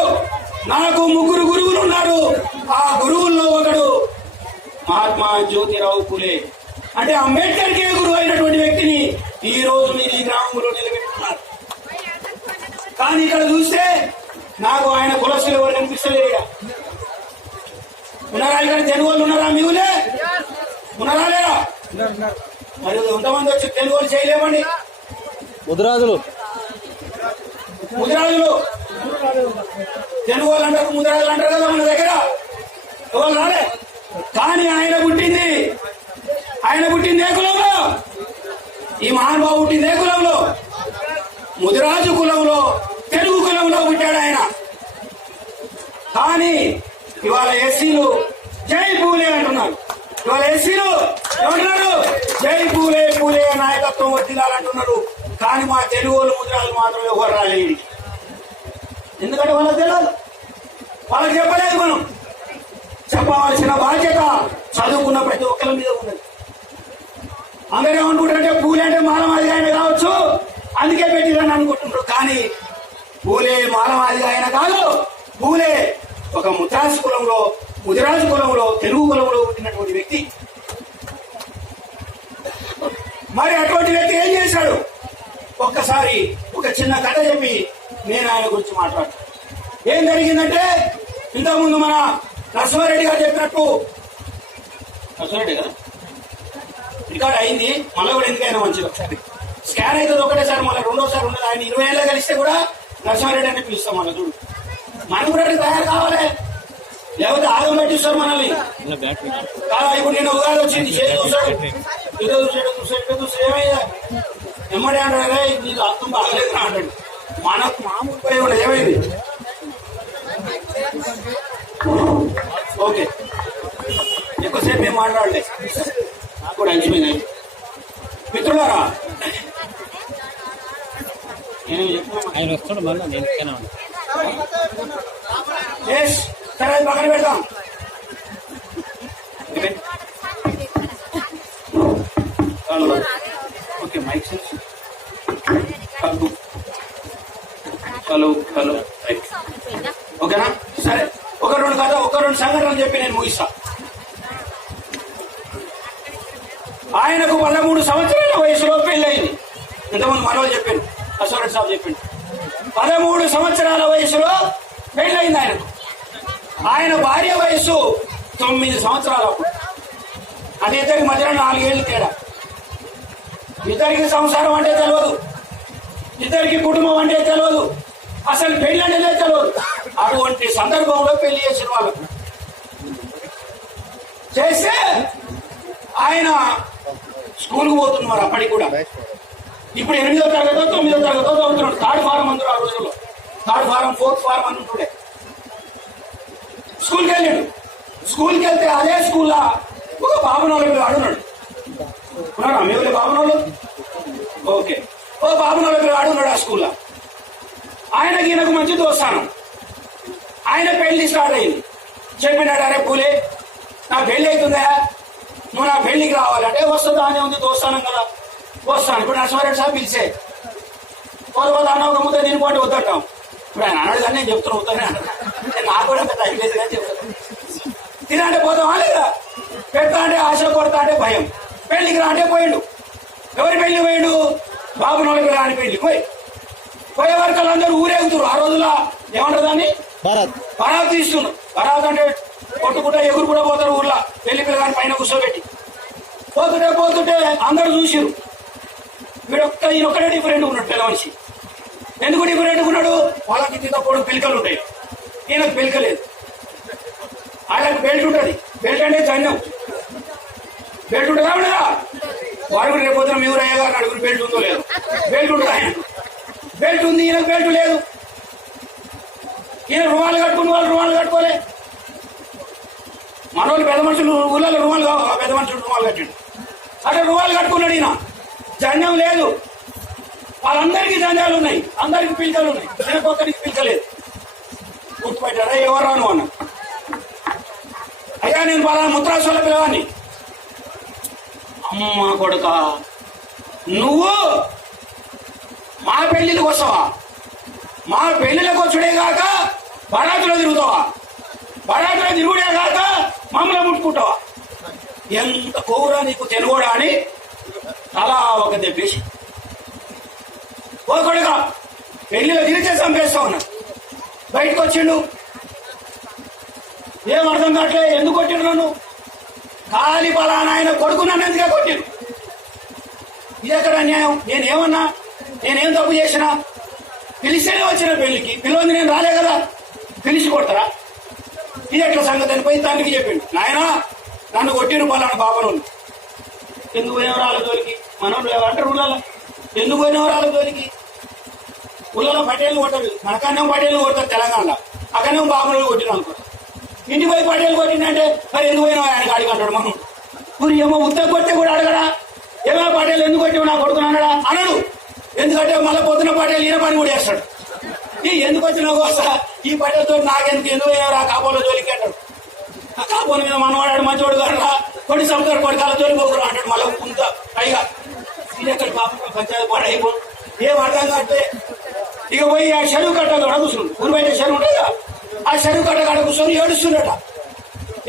నాకు 3 గురువులు ఉన్నారు. ఆ గురువుల్లో ఒకడు మహాత్మా జ్యోతిరావు పూలే. అంటే అంబేద్కర్ కే గురువు అయినటువంటి వ్యక్తిని ఈ రోజు మీరు ఈ గ్రామంలో నిలబెట్టుకున్నారు. కానీ ఇక్కడ చూస్తే నాకు ఆయన కులస్తులు ఎవరు కనిపిస్తలేరు. ఉన్నారా ఇక్కడ? తెలుగు వాళ్ళు ఉన్నారా? మీ ఊళ్ళే ఉన్నారా లేరా? మరి ఎంతమంది వచ్చి తెలుగు వాళ్ళు చేయలేమండి? ముదిరాజులు తెలుగు వాళ్ళు అంటారు, ముదిరాజులు అంటారు కదా మన దగ్గర. ఎవరు రాలే. కానీ ఆయన పుట్టింది ఏ కులంలో? ఈ మహానుభావు పుట్టింది ఏ కులంలో? ముదిరాజు కులంలో, తెలుగు కులంలో పుట్టాడు ఆయన. కానీ ఇవాళ ఎస్సీలు జై పూలే అంటున్నారు. ఇవాళ ఎస్సీలు ఏమంటున్నారు? జై పూలే, పూలే నాయకత్వం వర్ధిల్లాలంటున్నారు. కానీ మా తెలుగు వాళ్ళు ముద్రాలు మాత్రం ఎవరు రాలేదు. ఎందుకంటే వాళ్ళకి తెలియదు, వాళ్ళకి చెప్పలేదు. మనం చెప్పవలసిన బాధ్యత చదువుకున్న ప్రతి ఒక్కరి మీద ఉన్నది. అందరూ ఏమనుకుంటారంటే పూలే అంటే మాలమాదిగా ఆయన కావచ్చు, అందుకే పెట్టిరని అనుకుంటున్నారు. కానీ పూలే మాలమాదిగా ఆయన కాదు. పూలే ఒక ముద్రాజు కులంలో తెలుగు కులంలో పుట్టినటువంటి వ్యక్తి. మరి అటువంటి వ్యక్తి ఏం చేశాడు? ఒక్కసారి ఒక చిన్న కథ చెప్పి నేను ఆయన గురించి మాట్లాడతాను. ఏం జరిగిందంటే ఇంతకుముందు మన నరసింహారెడ్డి గారు చెప్పినట్టు నరసింహారెడ్డి కదా రికార్డ్ అయింది, మళ్ళీ కూడా ఎందుకైనా మంచిది ఒకసారి స్కాన్ అవుతుంది ఒకటేసారి, మళ్ళీ రెండోసారి ఉండదు. ఆయన 20 ఏళ్ళ కలిస్తే కూడా నరసింహారెడ్డి అని పిలుస్తాం. మళ్ళీ చూడు మనం కూడా తయారు కావాలి, లేకపోతే ఆగం పట్టిస్తారు మనల్ని. ఇప్పుడు నేను ఉగాది వచ్చింది చూసాడు ఏమైందా ఎమ్మడే అంటాడు, నీకు అర్థం బాగలేదు అంటాడు. మనకు మామూలు పోయి కూడా ఏమైంది. ఓకే ఎక్కువసేపు ఏం మాట్లాడలే, నాకు కూడా అంచిపోయింది. మిత్రులారా ఆయన వస్తాడు మళ్ళీ నేను సరే అది పక్కన పెడతాం. ఓకే మైక్ హలో హలో ఓకేనా. సరే ఒక రెండు సంఘటనలు చెప్పి నేను ముగిస్తా. ఆయనకు 13 సంవత్సరాల వయసులో పెళ్ళయింది. ఇంతకుముందు మనలో చెప్పాను, అసోరెడ్డి సాబ్ చెప్పిండు. 13 సంవత్సరాల వయసులో పెళ్ళయింది ఆయనకు. ఆయన భార్య వయసు 9 సంవత్సరాలు. అది ఇద్దరికి మధ్యలో 4 ఏళ్ళు తేడా. ఇద్దరికి సంసారం అంటే తెలియదు, ఇద్దరికి కుటుంబం అంటే తెలియదు, అసలు పెళ్లి అంటే తెలియదు. అటువంటి సందర్భంలో పెళ్లి చేసిన వాళ్ళు చేస్తే ఆయన స్కూల్కి పోతుంది. మరి అప్పటికి కూడా ఇప్పుడు 8వ తరగతో 9వ తరగతో చదువుతున్నాడు. థర్డ్ ఫారం అందరూ ఆ రోజుల్లో, థర్డ్ ఫారం 4th ఫారం అని ఉంటుండే. స్కూల్కి వెళ్ళాడు. స్కూల్కి వెళ్తే అదే స్కూల్లో ఒక బాబునోళ్ళు ఆడున్నాడు. ఉన్నాడు అమ్మేవాళ్ళు బాబునోళ్ళు. ఓకే ఓ బాబునోళ్ళు ఆడున్నాడు ఆ స్కూల్లో. ఆయనకి ఈయనకు మంచి దోస్తానం. ఆయన పెళ్లి స్టార్ట్ అయింది. చెప్పినాడు, అరే పూలే నా పెళ్లి అవుతుందా, నువ్వు నా పెళ్లికి రావాలంటే వస్తుందా అనే ఉంది, దోస్తానం కదా వస్తాను. ఇప్పుడు నరసింహారెడ్డి సార్ పిలిచే పోతే అన్న ఒక ముద్ద తినిపోండి వద్దంటాం. ఇప్పుడు ఆయన అన్నాడు కానీ నేను చెప్తున్నా వద్దనే అన్నాడు. నాకు కూడా అంత టైం లేదు కానీ చెప్తాను. తినంటే పోతామా లేదా, పెడతా అంటే ఆశ, కొడతా అంటే భయం. పెళ్లికి రా అంటే పోయిండు. ఎవరి పెళ్లి పోయిండు, బాబు నోళ్ళకి రాని పెళ్లి పోయే వరకు అందరూ ఊరేగుతున్నారు. ఆ రోజుల్లో ఏమంటారు దాన్ని, బరాత్ తీస్తున్నారు. బరాత్ అంటే కొట్టుకుంటా ఎగురు కూడా పోతారు ఊర్లో, పెళ్లి పిల్లగాని పైన కూర్చోబెట్టి. పోతుంటే అందరూ చూసిరు, ఈయన ఒక్కడే డిఫరెంట్ ఉన్నాడు పిల్ల మనిషి. ఎందుకు డిఫరెంట్ ఉన్నాడు, వాళ్ళకి ఇంత పొడుగు పిలకలు ఉంటాయి, ఈయనకు పిలక లేదు. ఆయనకు బెల్ట్ ఉంటుంది. బెల్ట్ అంటే సైన్యం బెల్ట్ ఉంటుందా ఉండదా, వాడు కూడా రేపు పొద్దున మీరు అయ్యా గారు అడుగురు బెల్ట్ ఉందో లేదు. బెల్ట్ ఉంటుంది, ఆయన బెల్ట్ ఉంది, ఈయనకు బెల్ట్ లేదు. ఈయన రుమాలు కట్టుకుని వాళ్ళు రుమాలు కట్టుకోలే. మన వాళ్ళు పెద్ద మనుషులు ఊళ్ళలో రుమాలు కావు, పెద్ద మనుషులు రుమాలు కట్టాడు. అక్కడ రుమాలు కట్టుకున్నాడు. ఈయన జన్యం లేదు. వాళ్ళందరికీ జన్యాలు ఉన్నాయి, అందరికి పిలకలు ఉన్నాయి, ఈయనకు ఒక్కరికి పిలకలేదు. గుర్తుపెట్టారా, ఎవరు రాను అన్న, అయ్యా నేను పలానా ముత్రాసుల పిల్లవాడిని. అమ్మ కొడుక, నువ్వు మా పెళ్లికి వస్తావా, మా పెళ్లిలకు వచ్చుడే కాక బరాతులో తిరుగుతావా, బరాతులో తిరుగుడే కాక మమ్మల్ని ముట్టుకుంటావా, ఎంత కోరా నీకు తెలుగుడా అని అలా ఒక దెబ్బేసి ఓ కొడుక పెళ్లిలో తిరిగి చంపేస్తా ఉన్నా. బయటకు వచ్చిండు, ఏం అర్థం కావట్లే, ఎందుకు కొట్టిండు నన్ను, ఖాళీ పలానా ఆయన కొడుకు నన్ను ఎందుకే కొట్టిండు, ఇది ఎక్కడ అన్యాయం, నేనేమన్నా, నేనేం తప్పు చేసినా, పిలిస్తేనే వచ్చిన పెళ్లికి, పిలవంది నేను రాలే కదా, పిలిచి కొడతారా, ఇది ఎట్లా సంగతి అని పోయి తండ్రికి చెప్పిండు, నాయన నన్ను కొట్టిరు పలానా బాబను, ఎందుకు పోయినవరు వాళ్ళ జోలికి, మనం అంటారు ఊళ్ళలో, ఎందుకు పోయినవరు వాళ్ళ జోలికి, ఊళ్ళలో పటేళ్ళు కొట్టరు, మనకన్నేం పటేళ్ళు కొడతారు తెలంగాణలో, అక్కడేమో బాబులు కొట్టిన అనుకో, ఇంటికి పోయి పటేళ్ళు కొట్టిందంటే మరి ఎందుకు పోయినావు ఆయన అడిగి అంటాడు. మనం ఊరి ఏమో ఉత్తర కొట్టే కూడా అడగడా, ఏమో పటేళ్ళు ఎందుకు కొట్టావు నా కొడుకుని అన్నాడా అనడు, ఎందుకంటే మళ్ళీ పొద్దున పటేళ్ళు ఈయన పని కూడా చేస్తాడు. ఈ ఎందుకు వచ్చినావు వస్తా ఈ పటేలతో నాకెందుకు ఎందుకు పోయినావు ఆ కాపోల జోలికి అంటాడు. ఆ కాపోల మీద మనవాడాడు మంచోడు కాడా, కొన్ని సంవత్సరాలు కొడుకాల జోలి పోకురా అంటాడు. మళ్ళీ కొంత పైగా ఇది ఎక్కడ పాపం పంచాయతీ పడ అయిపో ఏం అర్థం కాస్తే ఇక పోయి ఆ చెరువు కట్ట కాడ కూర్చున్నాడు. ఊరి బయట చెరువు ఉంటుంది కదా, ఆ చెరువు కట్ట కాడ కూర్చొని ఏడుస్తున్నట.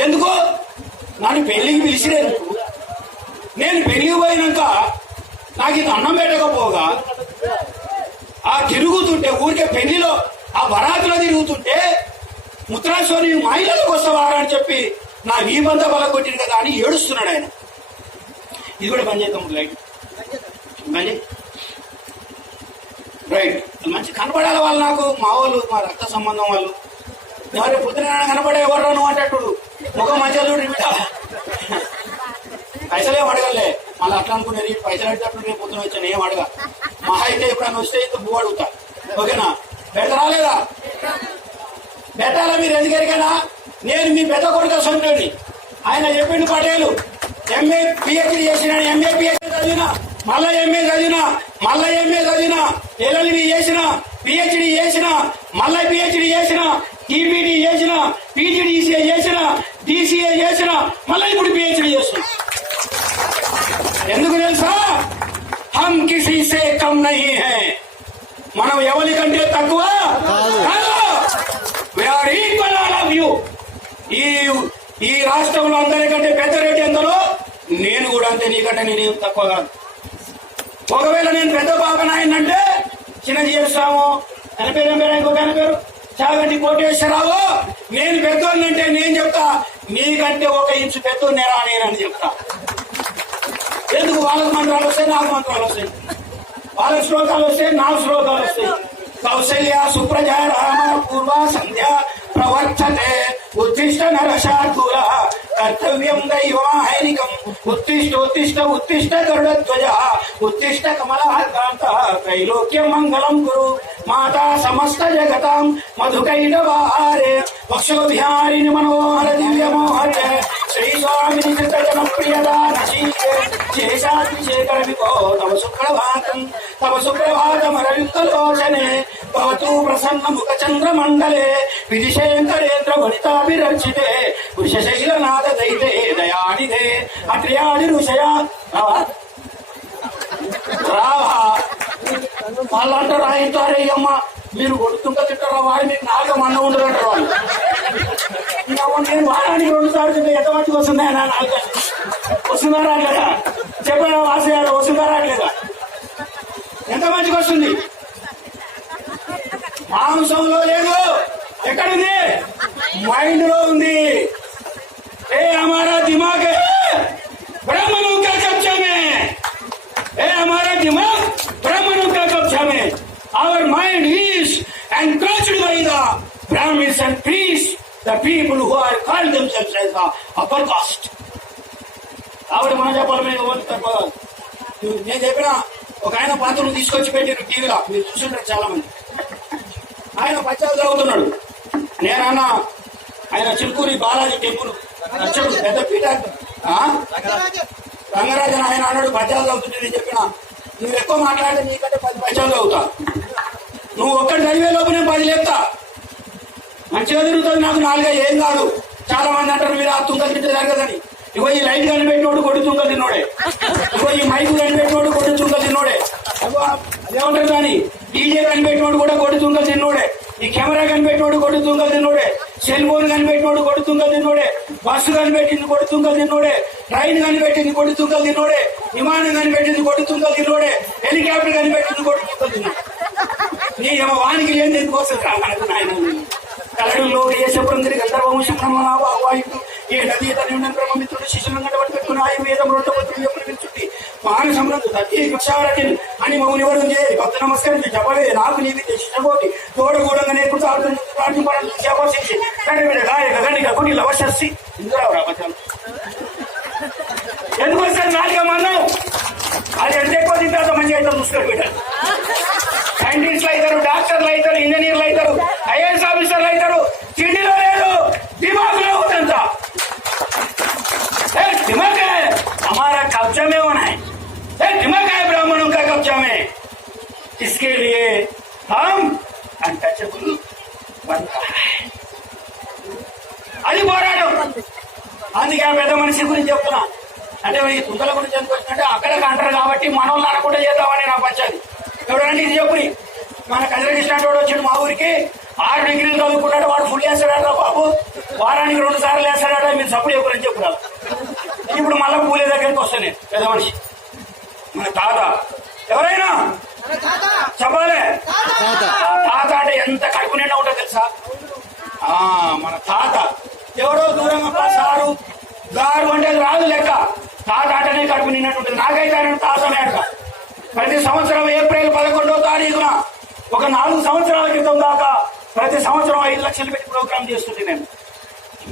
ఎందుకో నన్ను పెళ్లికి పిలిచిలేదు, నేను పెళ్లికి పోయినాక నాకు ఇది అన్నం పెట్టకపోగా ఆ తిరుగుతుంటే ఊరికే పెళ్లిలో ఆ బరాతులో తిరుగుతుంటే ముత్రాస్వామి మహిళలకు వస్తావారా అని చెప్పి నా వీబంతా బల కొట్టింది కదా అని ఏడుస్తున్నాడు ఆయన. ఇది కూడా పని చేద్దాం లైట్ పని రైట్. మంచి కనపడాలి వాళ్ళు నాకు, మా వాళ్ళు, మా రక్త సంబంధం వాళ్ళు. ఎవరి పొద్దున కనపడే ఎవరు నువ్వు అంటూ ముఖం మంచిగా చూడు బిడ్డ. పైసలేం అడగలే, మళ్ళీ అట్లా అనుకునేది పైసలు అడిగేటప్పుడు నేను పొద్దున వచ్చాను, ఏం అడగా. మహా అయితే ఎప్పుడన్నా వస్తే ఇంత పువ్వు అడుగుతా. ఓకేనా? పెడతారా లేదా? పెట్టాలా మీరు ఎందుకరికైనా? నేను మీ పెద్ద కొడుకు సొంతని. ఆయన చెప్పిండు పటేలు ఎంఏ పిహెచ్డి చేసిన, ఎంఏ పిహెచ్డి చదివినా, మళ్ళా ఎంఏ చదివినా, మళ్ళా ఎంఏ చదివినా, ఎల్ఎల్బి చేసిన, పిహెచ్డి చేసిన, మళ్ళా పిహెచ్డి చేసిన, టీబీడీ చేసిన, పీజీడీసీఏ చేసిన, డీసీఏ చేసిన, మళ్ళీ ఇప్పుడు పిహెచ్డి చేస్తున్నా. ఎందుకు తెలుసా? హమ్ కిసీ సే కమ్ నహీ హై. మనం ఎవరి కంటే తక్కువ కాదు. We are equal all of you. ఈ రాష్ట్రంలో అందరికంటే పెద్ద రేటు ఎంతలో నేను కూడా అంతే, నీకంటే నేను తక్కువ కాదు. ఒకవేళ నేను పెద్ద బాబా నాయనంటే చిన్నజీవిస్తాము ఆయన పేరు ఏం పేరు, ఇంకొక ఆయన పేరు చాగంటి కోటేశ్వరరావు, నేను పెద్దోన్నంటే నేను చెప్తా నీకంటే 1 ఇంచు పెద్దోన్నేరా నేనని చెప్తా. ఎందుకు? వాళ్ళకు మంత్రాలు వస్తాయి, నాకు మంత్రాలు వస్తాయి. వాళ్ళ శ్లోకాలు వస్తాయి, నాకు శ్లోకాలు వస్తాయి. కౌశల్య సుప్రజ రామ పూర్వ సంధ్య ప్రవర్తతే ఉత్తిష్ట నరశార్దూల కర్తవ్యం దైవమాహైనికం ఉత్తిష్ట ఉత్తిష్ట గరుడధ్వజ ఉత్తిష్ట కమలాకాంత త్రైలోక్యం మంగళం కురు మాతా సమస్త జగతాం మధుకైటవారే వక్షోభిహారిణి మనోహర దివ్యమోహర శ్రీ స్వామిని జనప్రియదాన శేషాద్రిశేఖర విభో తవ సుప్రభాతమరయుక్తలోచనే భవతు ప్రసన్న ముఖ చంద్ర మండలే విధిశేఖరేంద్ర వనితాభిరర్చితే వృషశైలనాథ దైతే దయానిధే అత్ర్యాది ఋషయా రావా. వాళ్ళంటారు రాయితారే అమ్మ మీరు కొడుతుంట తింటారా వాడు మీకు 4 మంది ఉండరు అంటారు వాళ్ళు. నేను వారానికి 2 సార్లు ఎంత మంచిగా వస్తున్నాయా? 4 వస్తున్నారా లేదా? చెప్పాను వాసయాలు వస్తున్నారా లేదా? ఎంత మంచిగా వస్తుంది? మాంసంలో లేదు, ఎక్కడుంది? మైండ్ లో ఉంది. ఏ హమారా దిమాగ్ బ్రాహ్మణోं का कब्जा में, ए हमारा दिमाग ब्राह्मणों का कब्जा में. Our mind is encroached by the Brahmins and priests, the people who are called themselves as the upper caste. ఆవిడ మన చెప్పాలి నేను చెప్పిన ఒక ఆయన పాత్రను తీసుకొచ్చి పెట్టారు టీవీలో, మీరు చూసుంటారు చాలా మంది. ఆయన పచ్చాలు చదువుతున్నాడు. నేనన్నా ఆయన చిలుకూరి బాలాజీ టెంపుల్ వచ్చాడు, పెద్ద పీఠ రంగరాజన్. ఆయన అన్నాడు పచ్చాలు చదువుతుంటే నేను చెప్పిన నువ్వు ఎక్కువ మాట్లాడితే నీకంటే 10 పచ్చాలు చదువుతా, నువ్వు ఒక్కటి చదివే లోపు నేను 10 లేపుతా. మంచిగా తిరుగుతుంది నాకు 4 ఏం కాదు. చాలా మంది అంటారు మీరు ఆ తుంగ తింటే జరగదని. ఇగో ఈ లైట్ కనిపెట్టినోడు కొడు తుంగ తిన్నోడే, ఇగో ఈ మైకు కనిపెట్టినోడు కొడు తుంగ తిన్నోడే, అదేమంటారు కానీ డీజే కనిపెట్టినోడు కూడా కొడు తుంగ తిన్నోడే, ఈ కెమెరా కనిపెట్టినోడు కొడు తుంగ తిన్నోడే, సెల్ ఫోన్ కనిపెట్టినోడు కొడు తుంగ తిన్నోడే, బస్సు కనిపెట్టింది కొడు తుంగ తిన్నోడే, ట్రైన్ కనిపెట్టింది కొడు తుంగ తిన్నోడే, విమానం కనిపెట్టింది కొడు తుంగ తిన్నోడే, హెలికాప్టర్ కనిపెట్టింది కొడు తుంగ తిన్నోడే. నీ వానికి లేని ఎందుకు వస్తుంది మనకు నాయన. కలడులో దేశపురందరి గంధర్వం శంకరమనావాయుడు ఏ నదీ తన బ్రహ్మమిత్రుడు శిశులను గడబట్టి పెట్టుకుని ఆయుర్వేదం 2 పత్రులు చుట్టి మాన సంబంధం తగ్గి వృక్షారటిని అని మౌనివరం చేరి భక్త నమస్కరించి జపవే నాకు నీవి శిశకోటి తోడగూడంగానే ప్రార్థింపడం చేపర్శించి గాయక గణిక కుటి లవశస్సి ఇందురావురా బచ్చాలు ఎందుకు వస్తారు 4 మందం. అది ఎంత ఎక్కువ తింటే మంచిగా అయితే చూసుకోండి బిడ్డ. సైంటిస్టులు అవుతారు, డాక్టర్లు అవుతారు, ఇంజనీర్లు అవుతారు, ఐఏఎస్ ఆఫీసర్లు అవుతారు. తిండిలో లేదు, దిమాగ్లో ఉందంతా. दिमाग है हमारा कब्जा में होना है, दिमाग है ब्राह्मणों का कब्जा में. इसके लिए हम अनटचेबल बनता है. అది పోరాటం. అందుకే ఆ పెద్ద మనిషి గురించి చెప్తున్నా. అంటే ఈ తుంగల గురించి ఎందుకు వచ్చినట్టే అక్కడికి అంటారు కాబట్టి మనల్ని అనకుండా చేద్దామని నా పంచాది. ఎవడంటే ఇది చెప్పి మన కజరకృష్ణ వాడు వచ్చాడు మా ఊరికి 6 డిగ్రీలు చదువుకున్నాడు. వాడు ఫుల్ వేస్తాడా బాబు, వారానికి 2 సార్లు వేస్తాడా, మీరు సప్పుడు చెప్పరని చెప్పురాదు. ఇప్పుడు మళ్ళా పూలే దగ్గరికి వస్తాను పెద్ద మనిషి మన తాత. ఎవరైనా చెప్పాలి. తాత తాత అంటే ఎంత కడుపు నిండా ఉంటుందో తెలుసా? మన తాత ఎవరో దూరంగా సారు గారు అంటే అది రాదు లెక్క. తాత అంటేనే కడుపు నిన్నట్టు ఉంటుంది. నాకైతే ఆయన తాతనే అంట. ప్రతి సంవత్సరం ఏప్రిల్ 11వ తారీఖున ఒక 4 సంవత్సరాల క్రితం దాకా ప్రతి సంవత్సరం 5 లక్షలు పెట్టి ప్రోగ్రామ్ చేస్తుంది. నేను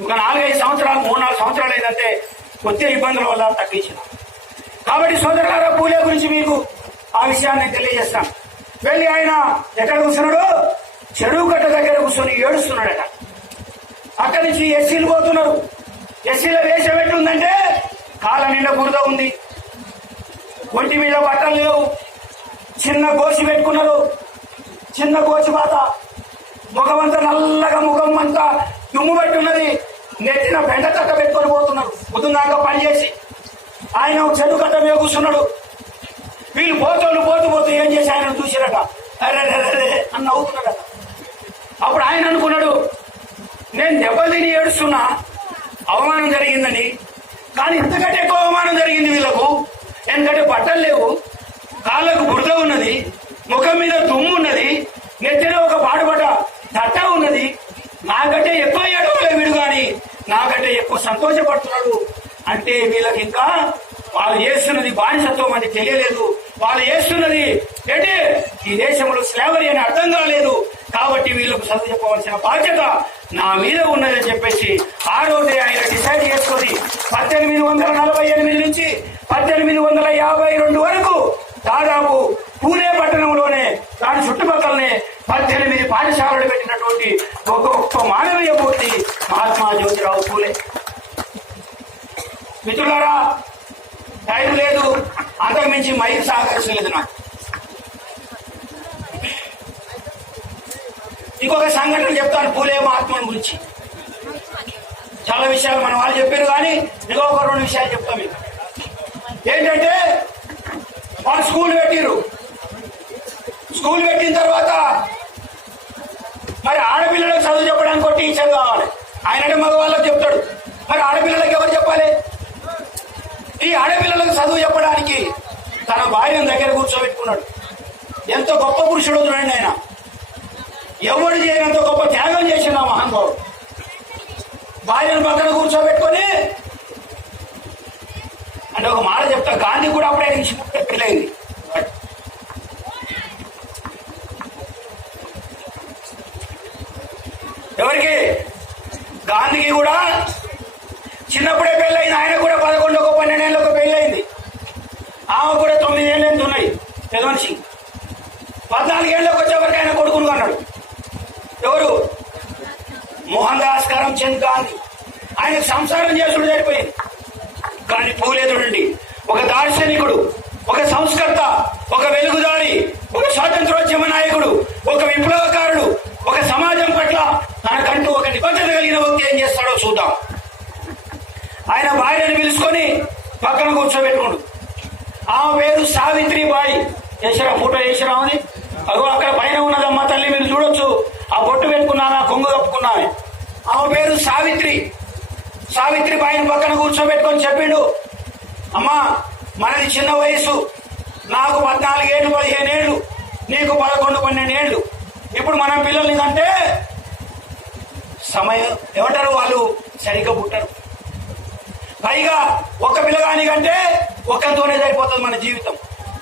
ఒక 4-5 సంవత్సరాలు 3-4 సంవత్సరాలు అయిందంటే కొద్దిగా ఇబ్బందుల వల్ల తగ్గించిన. కాబట్టి సోదరులారా, పూలే గురించి మీకు ఆ విషయాన్ని తెలియజేస్తాను. వెళ్ళి ఆయన ఎక్కడ కూర్చున్నాడు? చెరువు కట్ట దగ్గర కూర్చొని ఏడుస్తున్నాడట. అక్కడి నుంచి ఎస్సీలు పోతున్నారు. ఎస్సీల వేషం ఎట్లుందంటే కాళ్ళ నిండా బురద ఉంది, ఒంటి మీద బట్టలు లేవు, చిన్న గోసి పెట్టుకున్నారు, చిన్న గోచి బాత, ముఖమంతా నల్లగా, ముఖం అంతా దుమ్ము పెట్టున్నది, నెత్తిన బెండ తట్ట పెట్టుకొని పోతున్నారు. పొద్దున్నాక పని చేసి ఆయన చెరువు కట్ట మీద కూర్చున్నాడు. వీళ్ళు పోతూ ఏం చేసి ఆయన చూసిరట. అరే అని నవ్వుతున్నాడట. అప్పుడు ఆయన అనుకున్నాడు, నేను దెబ్బలు తిని ఏడుస్తున్నా, అవమానం జరిగిందని. కానీ ఇంతకంటే ఎక్కువ అవమానం జరిగింది వీళ్ళకు. ఎందుకంటే బట్టలు లేవు, కాళ్ళకు బురద ఉన్నది, ముఖం మీద దుమ్ము ఉన్నది, నెత్తిన ఒక పాడుబడ్డ తట్ట ఉన్నది. నాకంటే ఎక్కువ ఏడవలే వీడు, కానీ నాకంటే ఎక్కువ సంతోషపడుతున్నాడు. అంటే వీళ్ళకి ఇంకా వాళ్ళు చేస్తున్నది బానిసత్వం అని తెలియలేదు. వాళ్ళు చేస్తున్నది ఏంటి? ఈ దేశంలో స్లేవరీ అని అర్థం కాలేదు. కాబట్టి వీళ్ళకు చదువు చెప్పవలసిన బాధ్యత నా మీద ఉన్నదని చెప్పేసి ఆ రోజే ఆయన డిసైడ్ చేసుకొని 1848 నుంచి 1852 వరకు దాదాపు పూణే పట్టణంలోనే దాని చుట్టుపక్కలనే 18 పాఠశాలలు పెట్టినటువంటి ఒక గొప్ప మానవీయ మూర్తి మహాత్మా జ్యోతిరావు పూలే. మిత్రులారా, టైం లేదు, అంతకుమించి మైక్ సహకరించలేదు నాకు. ఇంకొక సంఘటన చెప్తాను పూలే మహాత్ముని గురించి. చాలా విషయాలు మన వాళ్ళు చెప్పారు, కానీ ఇంకొక 2 విషయాలు చెప్తాం మీకు. ఏంటంటే వాళ్ళు స్కూల్ పెట్టిరు. స్కూల్ పెట్టిన తర్వాత మరి ఆడపిల్లలకు చదువు చెప్పడానికి ఒక టీచర్ కావాలి. ఆయనంటే మగవాళ్ళకి చెప్తాడు, మరి ఆడపిల్లలకు ఎవరు చెప్పాలి? ఈ ఆడపిల్లలకు చదువు చెప్పడానికి తన భార్యను దగ్గర కూర్చోబెట్టుకున్నాడు. ఎంత గొప్ప పురుషుడు చూడండి ఆయన. ఎవరు చేయనంత గొప్ప త్యాగం చేసిన మహానుభావుడు. భార్యను పక్కన కూర్చోబెట్టుకొని అంటే ఒక మాట చెప్తా, గాంధీ కూడా అప్పుడే పెళ్ళైంది. ఎవరికి? గాంధీకి కూడా చిన్నప్పుడే పెళ్ళయింది. ఆయన కూడా 11-12 ఏళ్ళకు పెళ్ళయింది. ఆమె కూడా 9 ఏళ్ళు ఎంత ఉన్నాయి పెద్ద మనిషి. 14 ఏళ్ళకి వచ్చేవరకు ఆయన కొడుకును అన్నాడు. ఎవరు? మోహన్ దాస్ కరమ్చంద్ గాంధీ. ఆయనకు సంసారం చేసుడు సరిపోయింది. కానీ పూలే చూడండి, ఒక దార్శనికుడు, ఒక సంస్కర్త, ఒక వెలుగుదారి, ఒక స్వాతంత్రోద్యమ నాయకుడు, ఒక విప్లవకారుడు, ఒక సమాజం పట్ల తనకంటూ ఒక నిబద్ధత కలిగిన వ్యక్తి ఏం చేస్తాడో చూద్దాం. ఆయన భార్యను పిలుచుకొని పక్కన కూర్చోబెట్టుకోండు. ఆమె పేరు సావిత్రిబాయి. చేసిరా ఫోటో చేసిరా అని అగో అక్కడ పైన ఉన్నదమ్మా తల్లి, మీరు చూడొచ్చు. ఆ బొట్టు పెట్టుకున్నాను, ఆ కొంగు కప్పుకున్నాను. ఆమె పేరు సావిత్రి. సావిత్రిబాయిని పక్కన కూర్చోబెట్టుకొని చెప్పిండు, అమ్మా మనది చిన్న వయసు, నాకు 14 ఏళ్ళు 15 ఏళ్ళు, నీకు 11-12 ఏళ్ళు. ఇప్పుడు మనం పిల్లల్ని కంటే సమయం ఏమంటారు, వాళ్ళు సరిగ్గా పుట్టరు. పైగా ఒక పిల్లగాని కంటే ఒక్కతోనే సరిపోతుంది మన జీవితం.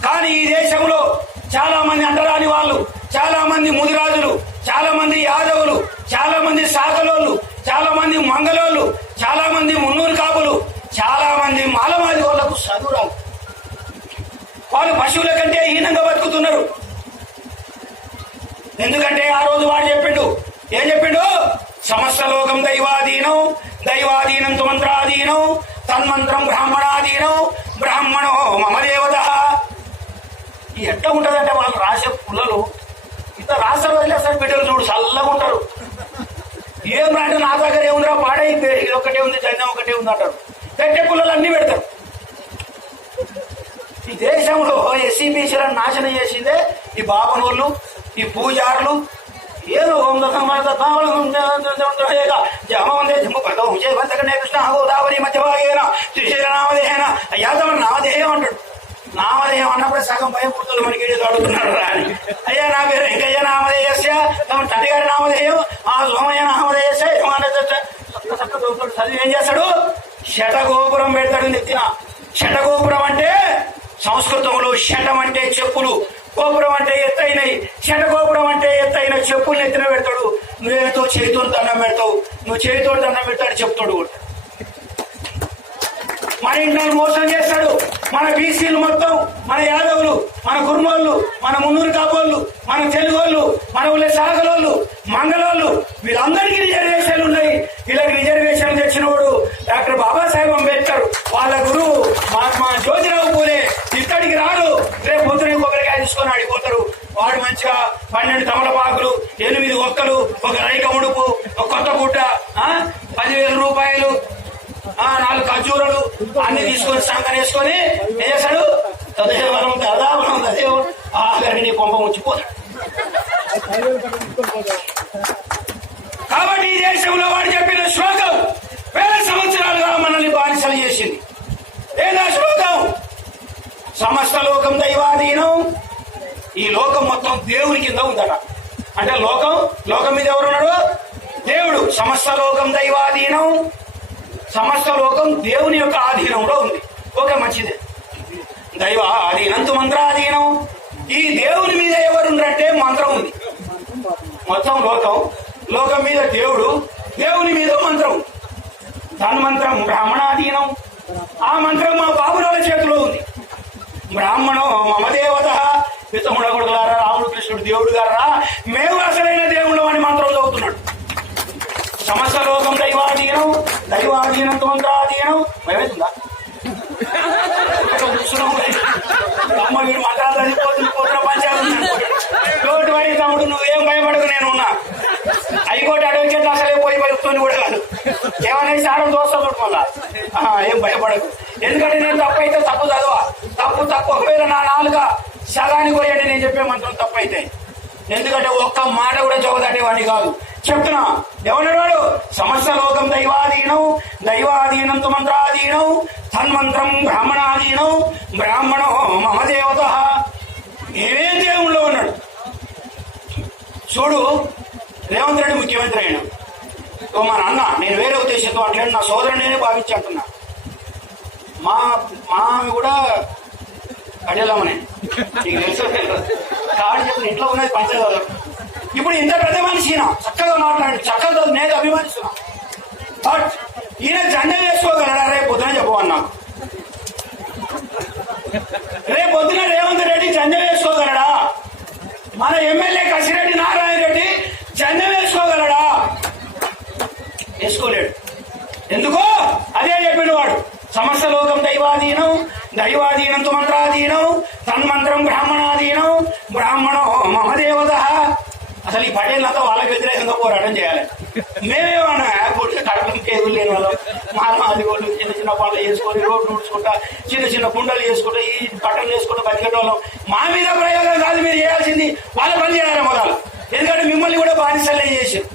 కానీ ఈ దేశంలో చాలా మంది అంటరాని వాళ్ళు, చాలా మంది ముదిరాజులు, చాలా మంది యాదవులు, చాలా మంది సాకలోళ్ళు, చాలా మంది మంగళోళ్ళు, చాలా మంది మున్నూరు కాపులు, చాలా మంది మాలమాది వాళ్లకు చదువు రాదు. వాళ్ళు పశువుల కంటే హీనంగా బతుకుతున్నారు. ఎందుకంటే ఆ రోజు వాడు చెప్పిండు, ఏం చెప్పిండు? సమస్త లోకం దైవాధీనం, దైవాధీనం తు మంత్రాధీనం, తన్మంత్రం బ్రాహ్మణాధీనం, బ్రాహ్మణో మమ దేవత. ఎట్లా ఉంటదంటే వాళ్ళు రాసే పుల్లలు ఇంత రాస్తారు, వదిలేస్తారు. బిడ్డలు చూడు చల్లగా ఉంటారు. ఏం రాంటే నా దగ్గర ఏముందిరా పాడైపోయి, ఇది ఒకటే ఉంది, చైనా ఒకటే ఉంది అంటారు. పెట్టే పుల్లలు అన్ని పెడతారు. ఈ దేశంలో ఎస్సీబీసీలను నాశనం చేసిందే ఈ బాపనోళ్ళు, ఈ పూజారులు. ఏదో కృష్ణ గోదావరి మధ్యభాగేన శ్రీశైల నామధేయన యాదవ నామధేయం అంటాడు. నామధేయం అన్నప్పుడు సగం భయపడుతుంది మనకి అడుగుతున్నారు అని. అయ్యా నా పేరు వెంకయ్య నామధేయస్య, తమ తండ్రి గారి నామధేయం ఆ సోమయ్య నామధేయస్య. చదివి ఏం చేస్తాడు? శటగోపురం పెడతాడు నెత్తిన. శటగోపురం అంటే సంస్కృతంలో శటం అంటే చెప్పులు, గోపురం అంటే ఎత్తైనవి. శటగోపురం అంటే ఎత్తైన చెప్పులు నెత్తిన పెడతాడు. నువ్వేతో చేతితో దండం పెడతావు, నువ్వు చేతితో దండం పెడతాడు చెప్తాడు. మన ఇంట్లో మోసం చేస్తాడు. మన బీసీలు మొత్తం, మన యాదవులు, మన కుర్మోళ్ళు, మన మున్నూరు కాపోళ్ళు, మన తెలుగోళ్ళు, మన ఊళ్ళో సాగలోళ్ళు, మంగళోళ్ళు, వీళ్ళందరికీ రిజర్వేషన్లు ఉన్నాయి. వీళ్ళకి రిజర్వేషన్ తెచ్చినవాడు డాక్టర్ బాబాసాహెబ్ అంబేద్కర్, వాళ్ళ గురువు మహాత్మా జ్యోతిరావు పూలే. ఇక్కడికి రాడు, రేపు పొద్దున కొబ్బరికాయ తీసుకొని ఆడిపోతారు. వాడు మంచిగా 12 తమలపాకులు, 8 ఒక్కలు, ఒక రైక ఉడుపు, ఒక కొత్త గుడ్డ, 10,000 రూపాయలు, 4 ఖర్జూరలు అన్ని తీసుకొని సంకన వేసుకొని ఏం చేస్తాడు? తదేవనం తదావనం తదేవ ఆఖరికి నీ కొంప ముచ్చిపోతాడు. కాబట్టి ఈ దేశంలో వాడు చెప్పిన శ్లోకం వేల సంవత్సరాలుగా మనల్ని బానిసలు చేసింది. ఏదా శ్లోకం? సమస్త లోకం దైవాధీనం. ఈ లోకం మొత్తం దేవుని కింద ఉందట. అంటే లోకం మీద ఎవరున్నాడు? దేవుడు. సమస్త లోకం దైవాధీనం. సమస్త లోకం దేవుని యొక్క ఆధీనంలో ఉంది. ఓకే, మంచిదే. దైవ ఆధీనంతు మంత్రాధీనం. ఈ దేవుని మీద ఎవరుందంటే మంత్రం ఉంది. మొత్తం లోకం మీద దేవుడు, దేవుని మీద మంత్రం. తన్మంత్రం బ్రాహ్మణాధీనం. ఆ మంత్రం మా బాబురాల చేతిలో ఉంది. బ్రాహ్మణో మమ దేవత. పితముడ కొడుకులారా, రాముడు కృష్ణుడు దేవుడు గారా, మేము అసలైన దేవుడు అని మంత్రం చదువుతున్నాడు. సమస్త లోకం దైవాధీనం. దైవాధీనంతో మంత్రాధీనం. భయమవుతుందా? అమ్మ వీడు మంత్రాలు చదివిపోతుంది, పోతున్న పంచాయతీ. నోటి వాడి తమ్ముడు నువ్వేం భయపడకు, నేను ఉన్నా. హైకోర్టు అడ్వకేట్ అసలే పోయి భయస్తుంది కూడా కాదు. ఏమన్నా ఆడడం దోస్తాడు మళ్ళా. ఏం భయపడకు. ఎందుకంటే నేను తప్పైతే తప్పు చదవా. తప్పు ఒకవేళ నా నాలుక సగానికి పోయండి నేను చెప్పే మంత్రం తప్పైతే. ఎందుకంటే ఒక్క మాట కూడా చదవదాటేవాడిని కాదు. చెప్తున్నా, ఎవడవాడు? సమస్త లోకం దైవాధీనం. దైవాధీనంతో మంత్రాధీనం. తన్మంత్రం బ్రాహ్మణాధీనం. బ్రాహ్మణో మమ దేవత. నేనే దేవుళ్ళో ఉన్నాడు. చూడు, రేవంత్ రెడ్డి ముఖ్యమంత్రి అయినా మా నాన్న, నేను వేరే ఉద్దేశంతో అంటే నా సోదరుడు నేనే భావించి అంటున్నా. మా ఆమె కూడా అడేలామనే నీకు తెలుసు కాడు చెప్పిన ఇంట్లో ఉన్నది పంచదారు. ఇప్పుడు ఇంత పెద్ద మనిషి చక్కగా మాట్లాడి చక్కగా నేను అభిమానిస్తున్నా. బట్ ఈయన జెండా వేసుకోగలడా? రేపు పొద్దున చెప్పవన్నా. రేపు పొద్దున రేవంత్ రెడ్డి జెండా వేసుకోగలడా? మన ఎమ్మెల్యే కసిరెడ్డి నారాయణ రెడ్డి జెండా వేసుకోగలడా? వేసుకోలేడు. ఎందుకో అదే చెప్పిన వాడు. సమస్త లోకం దైవాధీనం. దైవాధీనంతో మంత్రాధీనం. తన్మంత్రం బ్రాహ్మణాధీనం. బ్రాహ్మణో మమ దేవత. అసలు ఈ పటేళ్ళంతా వాళ్ళకి వ్యతిరేకంగా పోరాటం చేయాలి. మేమేమన్నా కడప కేబుల్ లేని వాళ్ళం, మాది వాళ్ళు చిన్న పనులు చేసుకొని రోడ్లు ఊడ్చుకుంటా, చిన్న కుండలు చేసుకుంటా, ఈ బట్టలు చేసుకుంటా బతికేటోళ్ళం. మా మీద ప్రయోగం కాదు మీరు చేయాల్సింది, వాళ్ళ పని చేయాలి మొదలు. ఎందుకంటే మిమ్మల్ని కూడా బానిసలే చేశారు.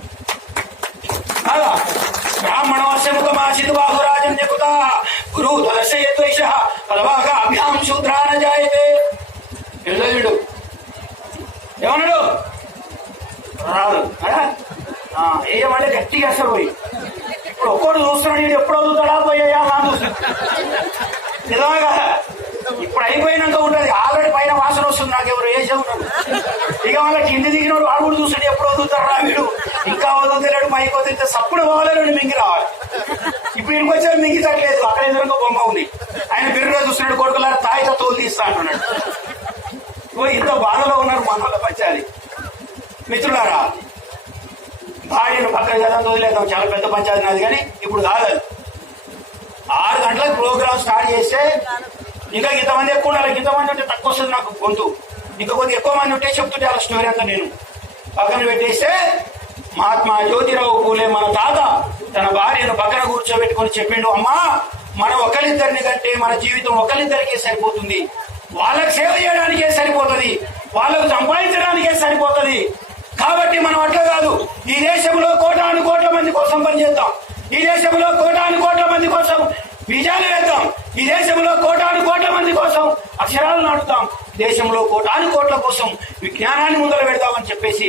అలా బ్రాహ్మణోస్యముఖమాసిత్ బాహురాజం జకుతా గురు దర్శయద్వైష పదవాగా అభ్యాం శూద్రాన జాయతే. వీడు ఏమన్నాడు? రాదు ఏమంటే గట్టిగా అసలు పోయి ఇప్పుడు ఒక్కడు చూస్తున్నాడు. వీడు ఎప్పుడు వదులుతాడా పోయా రాదు. నిజంగా ఇప్పుడు అయిపోయినాక ఉంటుంది. ఆల్రెడీ పైన వాసన వస్తుంది. నాకు ఎవరు వేసే ఉన్నాడు. ఇక వాళ్ళ కింది దిగినోడు వాడు కూడా చూస్తాడు. ఎప్పుడు వదులుతాడు రా వీడు, ఇంకా వదులుతలేడు. మైకి వదిలితే సప్పుడు పోవాలని మింగి రావాలి. ఇప్పుడు ఇంటికి వచ్చాడు మింగి తగ్గలేదు. అక్కడ ఎదురుగా బొమ్మ ఉంది. ఆయన బిర్రుగా చూస్తున్నాడు. కొడుకులారా తాయితో తోలు తీస్తా అంటున్నాడు. ఇంత బాధలో ఉన్నారు మన వాళ్ళ పంచాలి. మిత్రులారా, భార్యను పక్కన కదా వదిలేద్దాం. చాలా పెద్ద పంచాయతీ నాది, కానీ ఇప్పుడు కాదు. 6 గంటలకు ప్రోగ్రామ్ స్టార్ట్ చేస్తే ఇంకా ఇంతమంది ఎక్కువ ఉండాలి. ఇంతమంది ఉంటే తక్కువ వస్తుంది నాకు గొంతు. ఇంకా కొద్దిగా ఎక్కువ మంది ఉంటే చెప్తుంటే ఆ స్టోరీ అంతా నేను పక్కన పెట్టేస్తే, మహాత్మా జ్యోతిరావు పూలే మన తాత తన భార్యను పక్కన కూర్చోబెట్టుకొని చెప్పిండు, అమ్మా మనం ఒకరిద్దరిని కంటే మన జీవితం ఒకరిద్దరికే సరిపోతుంది. వాళ్ళకి సేవ చేయడానికే సరిపోతుంది. వాళ్ళకు సంపాదించడానికే సరిపోతుంది. కాబట్టి మనం అట్లా కాదు. ఈ దేశంలో కోటాను కోట్ల మంది కోసం పనిచేద్దాం. ఈ దేశంలో కోటాను కోట్ల మంది కోసం విజయాలు వేద్దాం. ఈ దేశంలో కోటాను కోట్ల మంది కోసం అక్షరాలు నాటుతాం, దేశంలో కోటాను కోట్ల కోసం విజ్ఞానాన్ని ముందర పెడతామని చెప్పేసి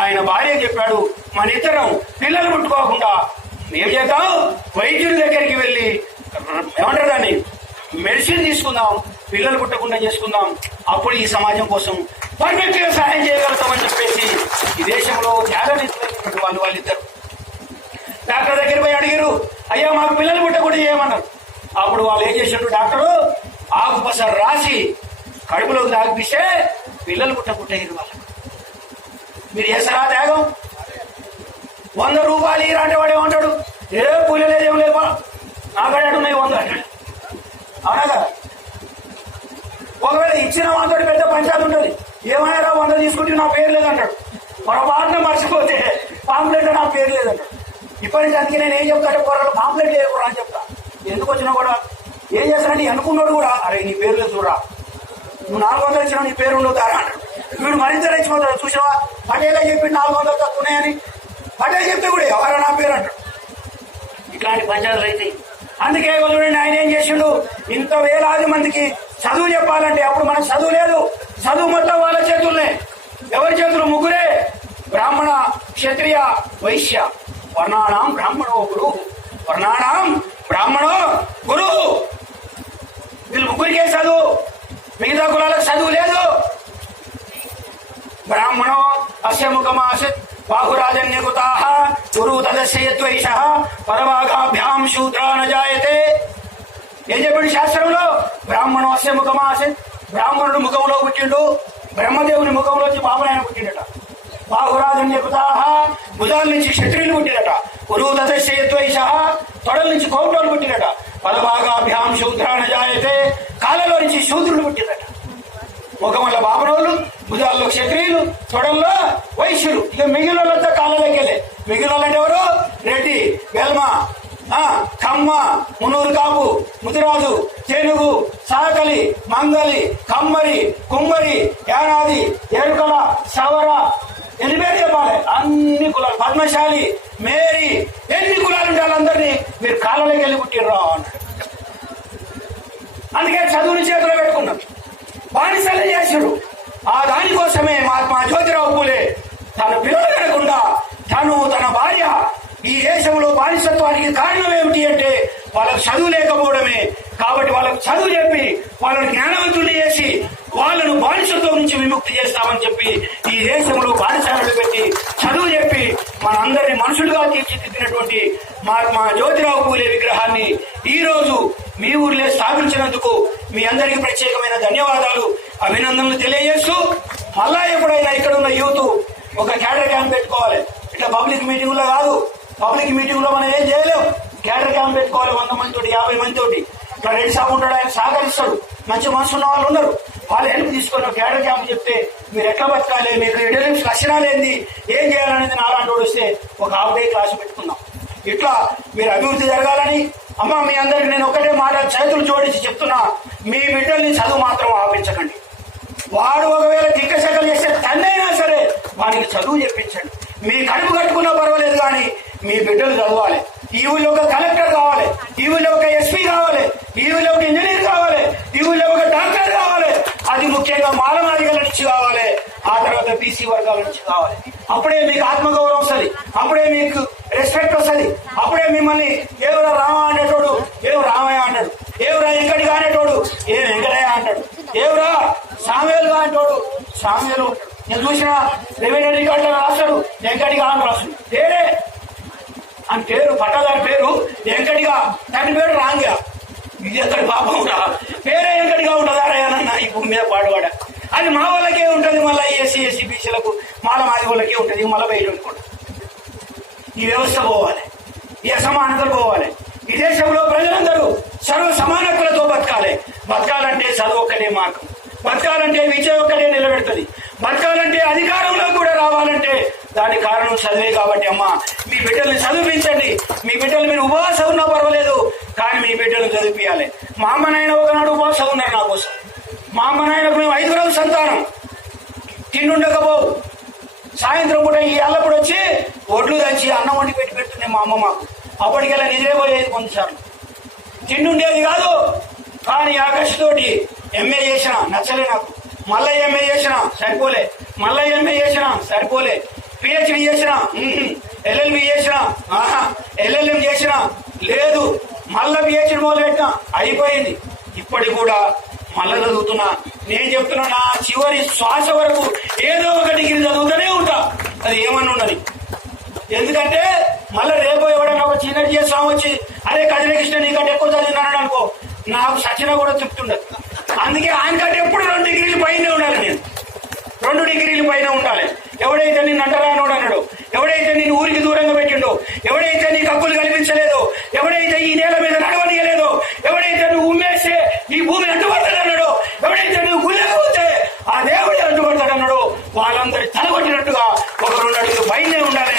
ఆయన భార్య చెప్పాడు. మన ఇద్దరం పిల్లలు పుట్టుకోకుండా ఏం చేద్దాం, వైద్యుడి దగ్గరికి వెళ్ళి ఏమంటారు దాన్ని మెడిసిన్ తీసుకుందాం, పిల్లలు పుట్టకుండా చేసుకుందాం, అప్పుడు ఈ సమాజం కోసం పర్ఫెక్ట్ గా సహాయం చేయగలుగుతామని చెప్పేసి ఈ దేశంలో త్యాగనిస్తున్నటువంటి వాళ్ళిద్దరు డాక్టర్ దగ్గర పోయి అడిగారు, అయ్యా మాకు పిల్లలు పుట్టకుండా చేయమన్నారు. అప్పుడు వాళ్ళు ఏం చేసినట్టు డాక్టరు ఆకుపస రాసి కడుపులోకి తాగిపిస్తే పిల్లలు పుట్టకుంటారు. వాళ్ళు మీరు చేస్తారా త్యాగం? 100 రూపాయలు ఇలాంటి వాడు ఏమంటాడు, ఏ పూల లేదేం లేవా నాకడాడు ఉన్నాయి 100 అంటాడు. అవునా కదా? ఒకవేళ ఇచ్చిన వాళ్ళతో పెద్ద పంచాయతీ ఉంటుంది, ఏమైనా 100 తీసుకుంటే నా పేరు లేదంటాడు. మన వాటిని మర్చిపోతే పాంప్లెట్ నా పేరు లేదంటాడు. ఇప్పటి నుంచి అందుకే నేను ఏం చెప్తాను, పోరాడు పాంప్లెట్ చేయకూడదు అని చెప్తా. ఎందుకు వచ్చినా కూడా ఏం చేస్తానంటే అనుకున్నాడు కూడా, అరే నీ పేరు లేదు చూడరా, నువ్వు 400 ఇచ్చినా నీ పేరు ఉండవు తారా అంటాడు. వీడు మరింత రెచ్చిపోతాడు, చూసావా పటేలా చెప్పి 400 తక్కువ ఉన్నాయని, పటేల్ చెప్తే కూడా ఎవరా నా పేరు అంటాడు. ఇట్లాంటి పంచాయతీలు అయితే అందుకే చూడండి ఆయన ఏం చేసిండు, ఇంత వేలాది మందికి చదువు చెప్పాలంటే అప్పుడు మనకు చదువు లేదు, చదువు మొత్తం వాళ్ళ చేతుల్నే. ఎవరి చేతులు? ముగ్గురే, బ్రాహ్మణ క్షత్రియ వైశ్య. వర్ణానాం బ్రాహ్మణో గురు, వర్ణానాం బ్రాహ్మణో గురు. వీళ్ళు ముగ్గురికే చదువు, మిగతా కులాలకు చదువు లేదు. బ్రాహ్మణో అస్య ముఖమాసత్ బాహురాజన్యకుతాః గురు తదస్య యద్వైషః పరవాగాభ్యాం శూద్రా న జాయతే. ఏం చెప్పాడు శాస్త్రంలో? బ్రాహ్మణో అస్య ముఖమాసత్, బ్రాహ్మణుడు ముఖంలో పుట్టిండు, బ్రహ్మదేవుని ముఖంలోంచి బాబునాయన పుట్టిండట. బాహురాజన్యకుతాః, భుజాల నుంచి క్షత్రియులు పుట్టినట. గురు తదస్య యద్వైషః, తొడల నుంచి కౌటోలు పుట్టినట. పరభాగాభ్యాం శూద్రా న జాయతే, కాళ్ళలో నుంచి శూద్రులు పుట్టినట. ముఖం వల్ల బాబనోళ్ళు, భుజాల్లో క్షత్రియులు, తొడల్లో వైశ్యులు. ఇక మిగిలినంతా కాళ్ళలోకెళ్ళే. మిగిలినంటే ఎవరు? రెడ్డి, వెల్మ, కమ్మ, మునూరు కాపు, ముదిరాజు, తెనుగు, సాకలి, మంగలి, కమ్మరి, కుమ్మరి, యానాది, ఎరుకల, సవర, ఎన్ని పేరు చెప్పాలి? అన్ని కులాలు. పద్మశాలి, మేరీ, ఎన్ని కులాలు ఉంటే వాళ్ళందరినీ మీరు కాళ్ళలోకి వెళ్ళి పుట్టిర్రా అన్నాడు. అందుకే చదువుని చేతిలో పెట్టుకున్నాం, బానిసలు చేశాడు. ఆ దానికోసమే మహాత్మా జ్యోతిరావు పూలే తన పిల్లలు కనకుండా తన భార్య ఈ దేశంలో బానిసత్వానికి కారణం ఏమిటి అంటే వాళ్ళకు చదువు లేకపోవడమే. కాబట్టి వాళ్ళకు చదువు చెప్పి వాళ్ళని జ్ఞానవంతులు చేసి వాళ్ళను బానిసత్వం నుంచి విముక్తి చేస్తామని చెప్పి ఈ దేశంలో బానిసలు పెట్టి చదువు చెప్పి మనందరినీ మనుషులుగా తీర్చిదిద్దినటువంటి మహాత్మా జ్యోతిరావు పూలే విగ్రహాన్ని ఈ రోజు మీ ఊర్లో స్థాపించినందుకు మీ అందరికీ ప్రత్యేకమైన ధన్యవాదాలు, అభినందనలు తెలియజేస్తూ మళ్ళా ఎప్పుడైనా ఇక్కడ ఉన్న యూత్ ఒక క్యాడర్ క్యాంప్ పెట్టుకోవాలి. ఇట్లా పబ్లిక్ మీటింగ్ లో కాదు, పబ్లిక్ మీటింగ్ లో మనం ఏం చేయలేం. క్యాడర్ క్యాంప్ పెట్టుకోవాలి 100 మందితోటి, 50 మందితోటి. ఇక్కడ రెడ్డి సాబ్ ఉంటాడు, ఆయన సహకరిస్తాడు, మంచి మనసు ఉన్న వాళ్ళు ఉన్నారు, వాళ్ళు హెల్ప్ తీసుకొని క్యాడర్ క్యాంప్ చెప్తే మీరు ఎట్లా బతకాలి, మీకు ఎడలింపు లక్షణాలు ఏంది, ఏం చేయాలనేది నాలాంటి వస్తే ఒక హాఫ్ డే క్లాస్ పెట్టుకుందాం. ఇట్లా మీరు అభివృద్ధి జరగాలని అమ్మ మీ అందరికి నేను ఒకటే మాట చేతులు జోడించి చెప్తున్నా, మీ బిడ్డల్ని చదువు మాత్రం ఆపించకండి. వాడు ఒకవేళ తిక్కశకలు చేస్తే తన్నైనా సరే వానికి చదువు చెప్పించండి. మీ కడుపు కట్టుకున్నా పర్వాలేదు కానీ మీ బిడ్డలు చదవాలి. ఈ ఊళ్ళో ఒక కలెక్టర్ కావాలి, ఈ ఊళ్ళో ఒక ఎస్పీ కావాలి, ఈ ఊళ్ళో ఒక ఇంజనీర్ కావాలి, ఈ ఊళ్ళో ఒక డాక్టర్ కావాలి. అది ముఖ్యంగా మాలమాదిగల నుంచి కావాలి, ఆ తర్వాత బీసీ వర్గాల నుంచి కావాలి. అప్పుడే మీకు ఆత్మగౌరవం వస్తుంది, అప్పుడే మీకు రెస్పెక్ట్ వస్తుంది, అప్పుడే మిమ్మల్ని ఎవరా రామ అనేటోడు ఏం రామయ్య అంటాడు, ఎవరా వెంకటిగా అనేటోడు ఏం వెంకటయ్య అంటాడు, ఎవరా సామ్యులుగా అంటాడు సామ్యులు. నేను చూసిన రెవెన్యూ రికార్డులో రాస్తాడు వెంకటిగా అని రాస్తాడు, పేరే అని పేరు పట్టదారి పేరు వెంకటిగా, దాని పేరు రాంగా. ఇది ఎక్కడి పాపం రా, పేరే వెంకటిగా ఉంటుందా రాయనన్నా ఈ భూమి మీద పాడువాడ. అది మా వాళ్ళకే ఉంటుంది, మళ్ళీ ఎస్సీ బీసీలకు మాల మాది వాళ్ళకే ఉంటుంది, మళ్ళీ బయట ఉంటుంది. ఈ వ్యవస్థ పోవాలి, ఈ అసమానతలు పోవాలి. ఈ దేశంలో ప్రజలందరూ సర్వ సమానతలతో బతకాలి. బతకాలంటే చదువు ఒక్కటే మార్గం, బతకాలంటే విద్య ఒక్కటే నిలబెడుతుంది, బతకాలంటే అధికారంలో కూడా రావాలంటే దానికి కారణం చదివే. కాబట్టి అమ్మ మీ బిడ్డల్ని చదివించండి. మీ బిడ్డలు మీరు ఉపవాసం ఉన్నా పర్వాలేదు కానీ మీ బిడ్డలు చదివించాలి. మా అమ్మ నాయన ఒకనాడు ఉపవాసం ఉన్నారు నా కోసం. మా అమ్మ నాయనకు మేము 5 సంతానం, తిండుండకపోవు. సాయంత్రం పూట ఈ అల్లప్పుడు వచ్చి ఒడ్లు దంచి అన్నం వండి పెడుతుంది మా అమ్మ మాకు. అప్పటికెల్లా నిద్రపోయేది కొన్నిసార్లు, తిండి ఉండేది కాదు. కానీ ఆగస్టు తోటి ఎంఏ చేసిన నచ్చలే నాకు, మళ్ళీ ఎంఏ చేసిన సరిపోలే, మళ్ళీ ఎంఏ చేసిన సరిపోలే, పిహెచ్డి చేసిన ఎల్ఎల్బి చేసిన ఎల్ఎల్ఎం చేసిన లేదు, మళ్ళా పిహెచ్డి మొదలు పెట్టిన అయిపోయింది. ఇప్పటికి కూడా మళ్ళా చదువుతున్నా. నేను చెప్తున్నా నా చివరి శ్వాస వరకు ఏదో ఒక డిగ్రీ చదువుతూనే ఉంటా, అది ఏమన్నా ఉన్నది. ఎందుకంటే మళ్ళీ రేపు ఎవడన్నా ఒక చిన్నది చేస్తాం వచ్చి అరే కృష్ణ నీకంటే ఎక్కువ చదివినాడు అనుకో, నాకు సచిన కూడా చెప్తుండదు. అందుకే ఆయనకంటే ఎప్పుడు 2 డిగ్రీలు పైన ఉండాలి, నేను 2 డిగ్రీలు పైన ఉండాలి. ఎవడైతే నిన్ను అంటరానోడు అన్నాడు, ఎవడైతే నిన్ను ఊరికి దూరంగా పెట్టిండో, ఎవడైతే నీకు హక్కులు కల్పించలేదో, ఎవడైతే ఈ నేల మీద నడవనీయలేదో, ఎవడైతే నువ్వు ఉమ్మేస్తే ఈ భూమి అడ్డుపడతాడన్నాడో, ఎవడైతే నువ్వు గుళ్ళకపోతే ఆ దేవుడే అడ్డుపడతాడన్నాడో వాళ్ళందరి తలగొట్టినట్టుగా ఒక 2 అడుగులు పైనే ఉండాలి.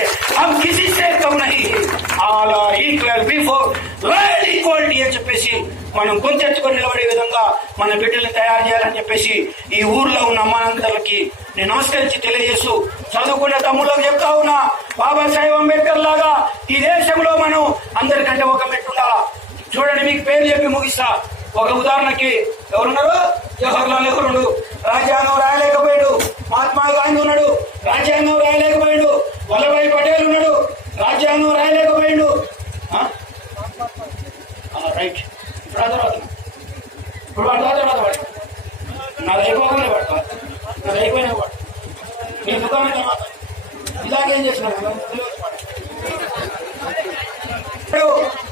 అలా ఈక్వల్ బిఫోర్ వర్డ్ ఈక్వాలిటీ అని చెప్పేసి మనం కొంచెచ్చుకొని నిలబడే విధంగా మన బిడ్డల్ని తయారు చేయాలని చెప్పేసి ఈ ఊర్లో ఉన్న అమ్మానందరికి నేను నమస్కరించి తెలియజేస్తూ చదువుకున్న తమ్ముళ్ళకి చెప్తా ఉన్నా, బాబాసాహెబ్ అంబేద్కర్ లాగా ఈ దేశంలో మనం అందరికంటే ఒక మెట్టుండాలా. చూడండి, మీకు పేరు చెప్పి ముగిస్తా. ఒక ఉదాహరణకి ఎవరున్నారు? జవహర్లాల్ నెహ్రూ రాజ్యాంగం రాయలేకపోయాడు. మహాత్మా గాంధీ ఉన్నాడు, రాజ్యాంగం రాయలేకపోయాడు. వల్లభాయ్ పటేల్ ఉన్నాడు, రాజ్యాంగం రాయలేకపోయాడు. రైట్, ఇప్పుడు నాది అయిపోకుండా పడతా, నాది అయిపోయినా పడ నీ దుకాణం తర్వాత ఇలాగేం చేసినాడు.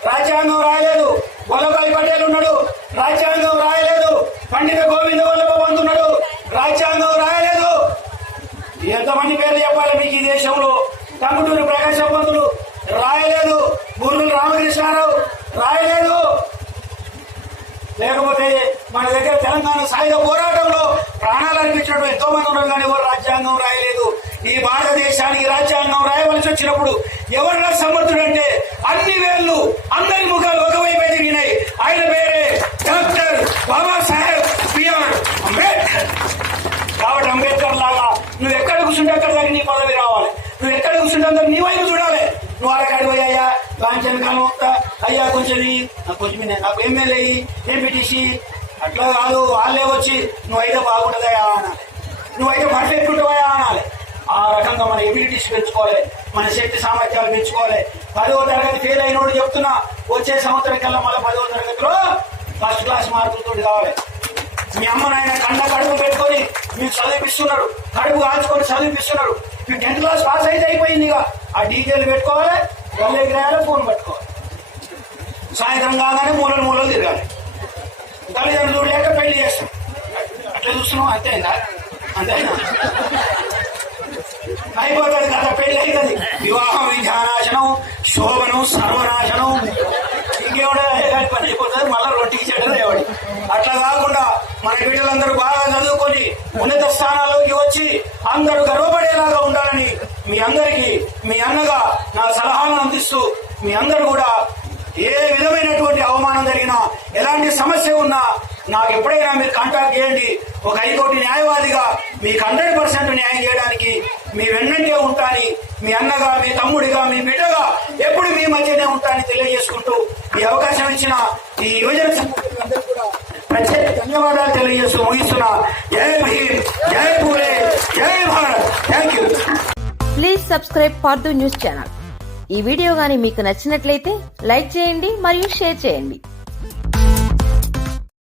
రాజ్యాంగం రాయలేదు, వల్లభాయ్ పటేల్ ఉన్నాడు, రాజ్యాంగం రాయలేదు. పండిత గోవింద వల్లభ పంత్ ఉన్నాడు, రాజ్యాంగం రాయలేదు. ఎంతమంది పేర్లు చెప్పాలి మీకు ఈ దేశంలో? టంగుటూరి ప్రకాశ పంతులు రాయలేదు, బూర్గుల రామకృష్ణారావు రాయలేదు. లేకపోతే మన దగ్గర తెలంగాణ సాయుధ పోరాటంలో ప్రాణాలు అర్పించడం ఎంతో మంది ఉన్నారు, కానీ ఎవరు రాజ్యాంగం రాయలేదు. ఈ భారతదేశానికి రాజ్యాంగం రాయవలసి వచ్చినప్పుడు ఎవరినా సమర్థుడంటే అన్ని వేళ్లు అందరి ముఖాలు ఒకవైపే తిరిగినాయి. ఆయన పేరే డాక్టర్ బాబాసాహెబ్ బిఆర్ అంబేద్కర్. కాబట్టి అంబేద్కర్ లాగా నువ్వు ఎక్కడ కూర్చుంటే అక్కడ దాకా నీ పదవి రావాలి. నువ్వు ఎక్కడ కూర్చుంటే అందరు నీ వైపు చూడాలి. నువ్వు వాళ్ళకి పోయాయా కాంచన్ కాలం వస్తా అయ్యా కొంచెం నాకు ఎమ్మెల్యే ఎంపీటీసీ అట్లా కాదు. వాళ్ళే వచ్చి నువ్వైతే బాగుంటుందయా అనాలి, నువ్వైతే పర్ఫెక్ట్ ఉంటావయా అనాలి. ఆ రకంగా మన ఎబిలిటీస్ పెంచుకోవాలి, మన శక్తి సామర్థ్యాలు పెంచుకోవాలి. 10వ తరగతి ఫెయిల్ అయినోడు చెప్తున్నా, వచ్చే సంవత్సరం కల్లా మళ్ళీ 10వ తరగతిలో ఫస్ట్ క్లాస్ మార్కులతో కావాలి. మీ అమ్మ నాయన కండ కడుపు పెట్టుకొని మీకు చదివిపిస్తున్నారు, కడుపు కాల్చుకొని చదివిపిస్తున్నారు. మీరు 10th క్లాస్ పాస్ అయితే అయిపోయింది. ఇక ఆ డీటెయిల్ పెట్టుకోవాలి, వాళ్ళకి రాయాలి, ఫోన్ పెట్టుకోవాలి. సాయంత్రం కాగానే మూలలు తిరగాలి. తల్లిదండ్రులు లేక పెళ్లి చేస్తాం, అట్లా చూస్తున్నాం. అంతేనా? అయిపోతుంది కదా, పెళ్లి అవుతుంది. వివాహం విద్యానాశనం, శోభనం సర్వనాశనం, ఇంకేమో పని అయిపోతుంది. మళ్ళీ రొట్టికి చెడ్డది ఎవడి. అట్లా కాకుండా మన బిడ్డలందరూ బాగా చదువుకొని ఉన్నత స్థానాల్లోకి వచ్చి అందరూ గర్వపడేలాగా ఉండాలని మీ అందరికీ మీ అన్నగా నా సలహాలను అందిస్తూ, మీ అందరూ కూడా ఏ విధమైనటువంటి అవమానం జరిగినా ఎలాంటి సమస్య ఉన్నా నాకు ఎప్పుడైనా మీరు కాంటాక్ట్ చేయండి. ఒక హైకోర్టు న్యాయవాదిగా మీకు 100% న్యాయం చేయడానికి మీ వెన్నంటే ఉంటాని, మీ అన్నగా, మీ తమ్ముడిగా, మీ బిడ్డగా ఎప్పుడు మీ మధ్యనే ఉంటానని తెలియజేసుకుంటూ ఈ అవకాశం ఇచ్చిన ఈ యువజన సంఘటనలందరూ కూడా ప్రత్యేక ధన్యవాదాలు తెలియజేస్తూ ముగిస్తున్నా. జై భీమ్, జై పూలే, జై Bharat. Thank you. Please subscribe for news channel. ఈ వీడియో గాని మీకు నచ్చినట్లయితే లైక్ చేయండి మరియు షేర్ చేయండి.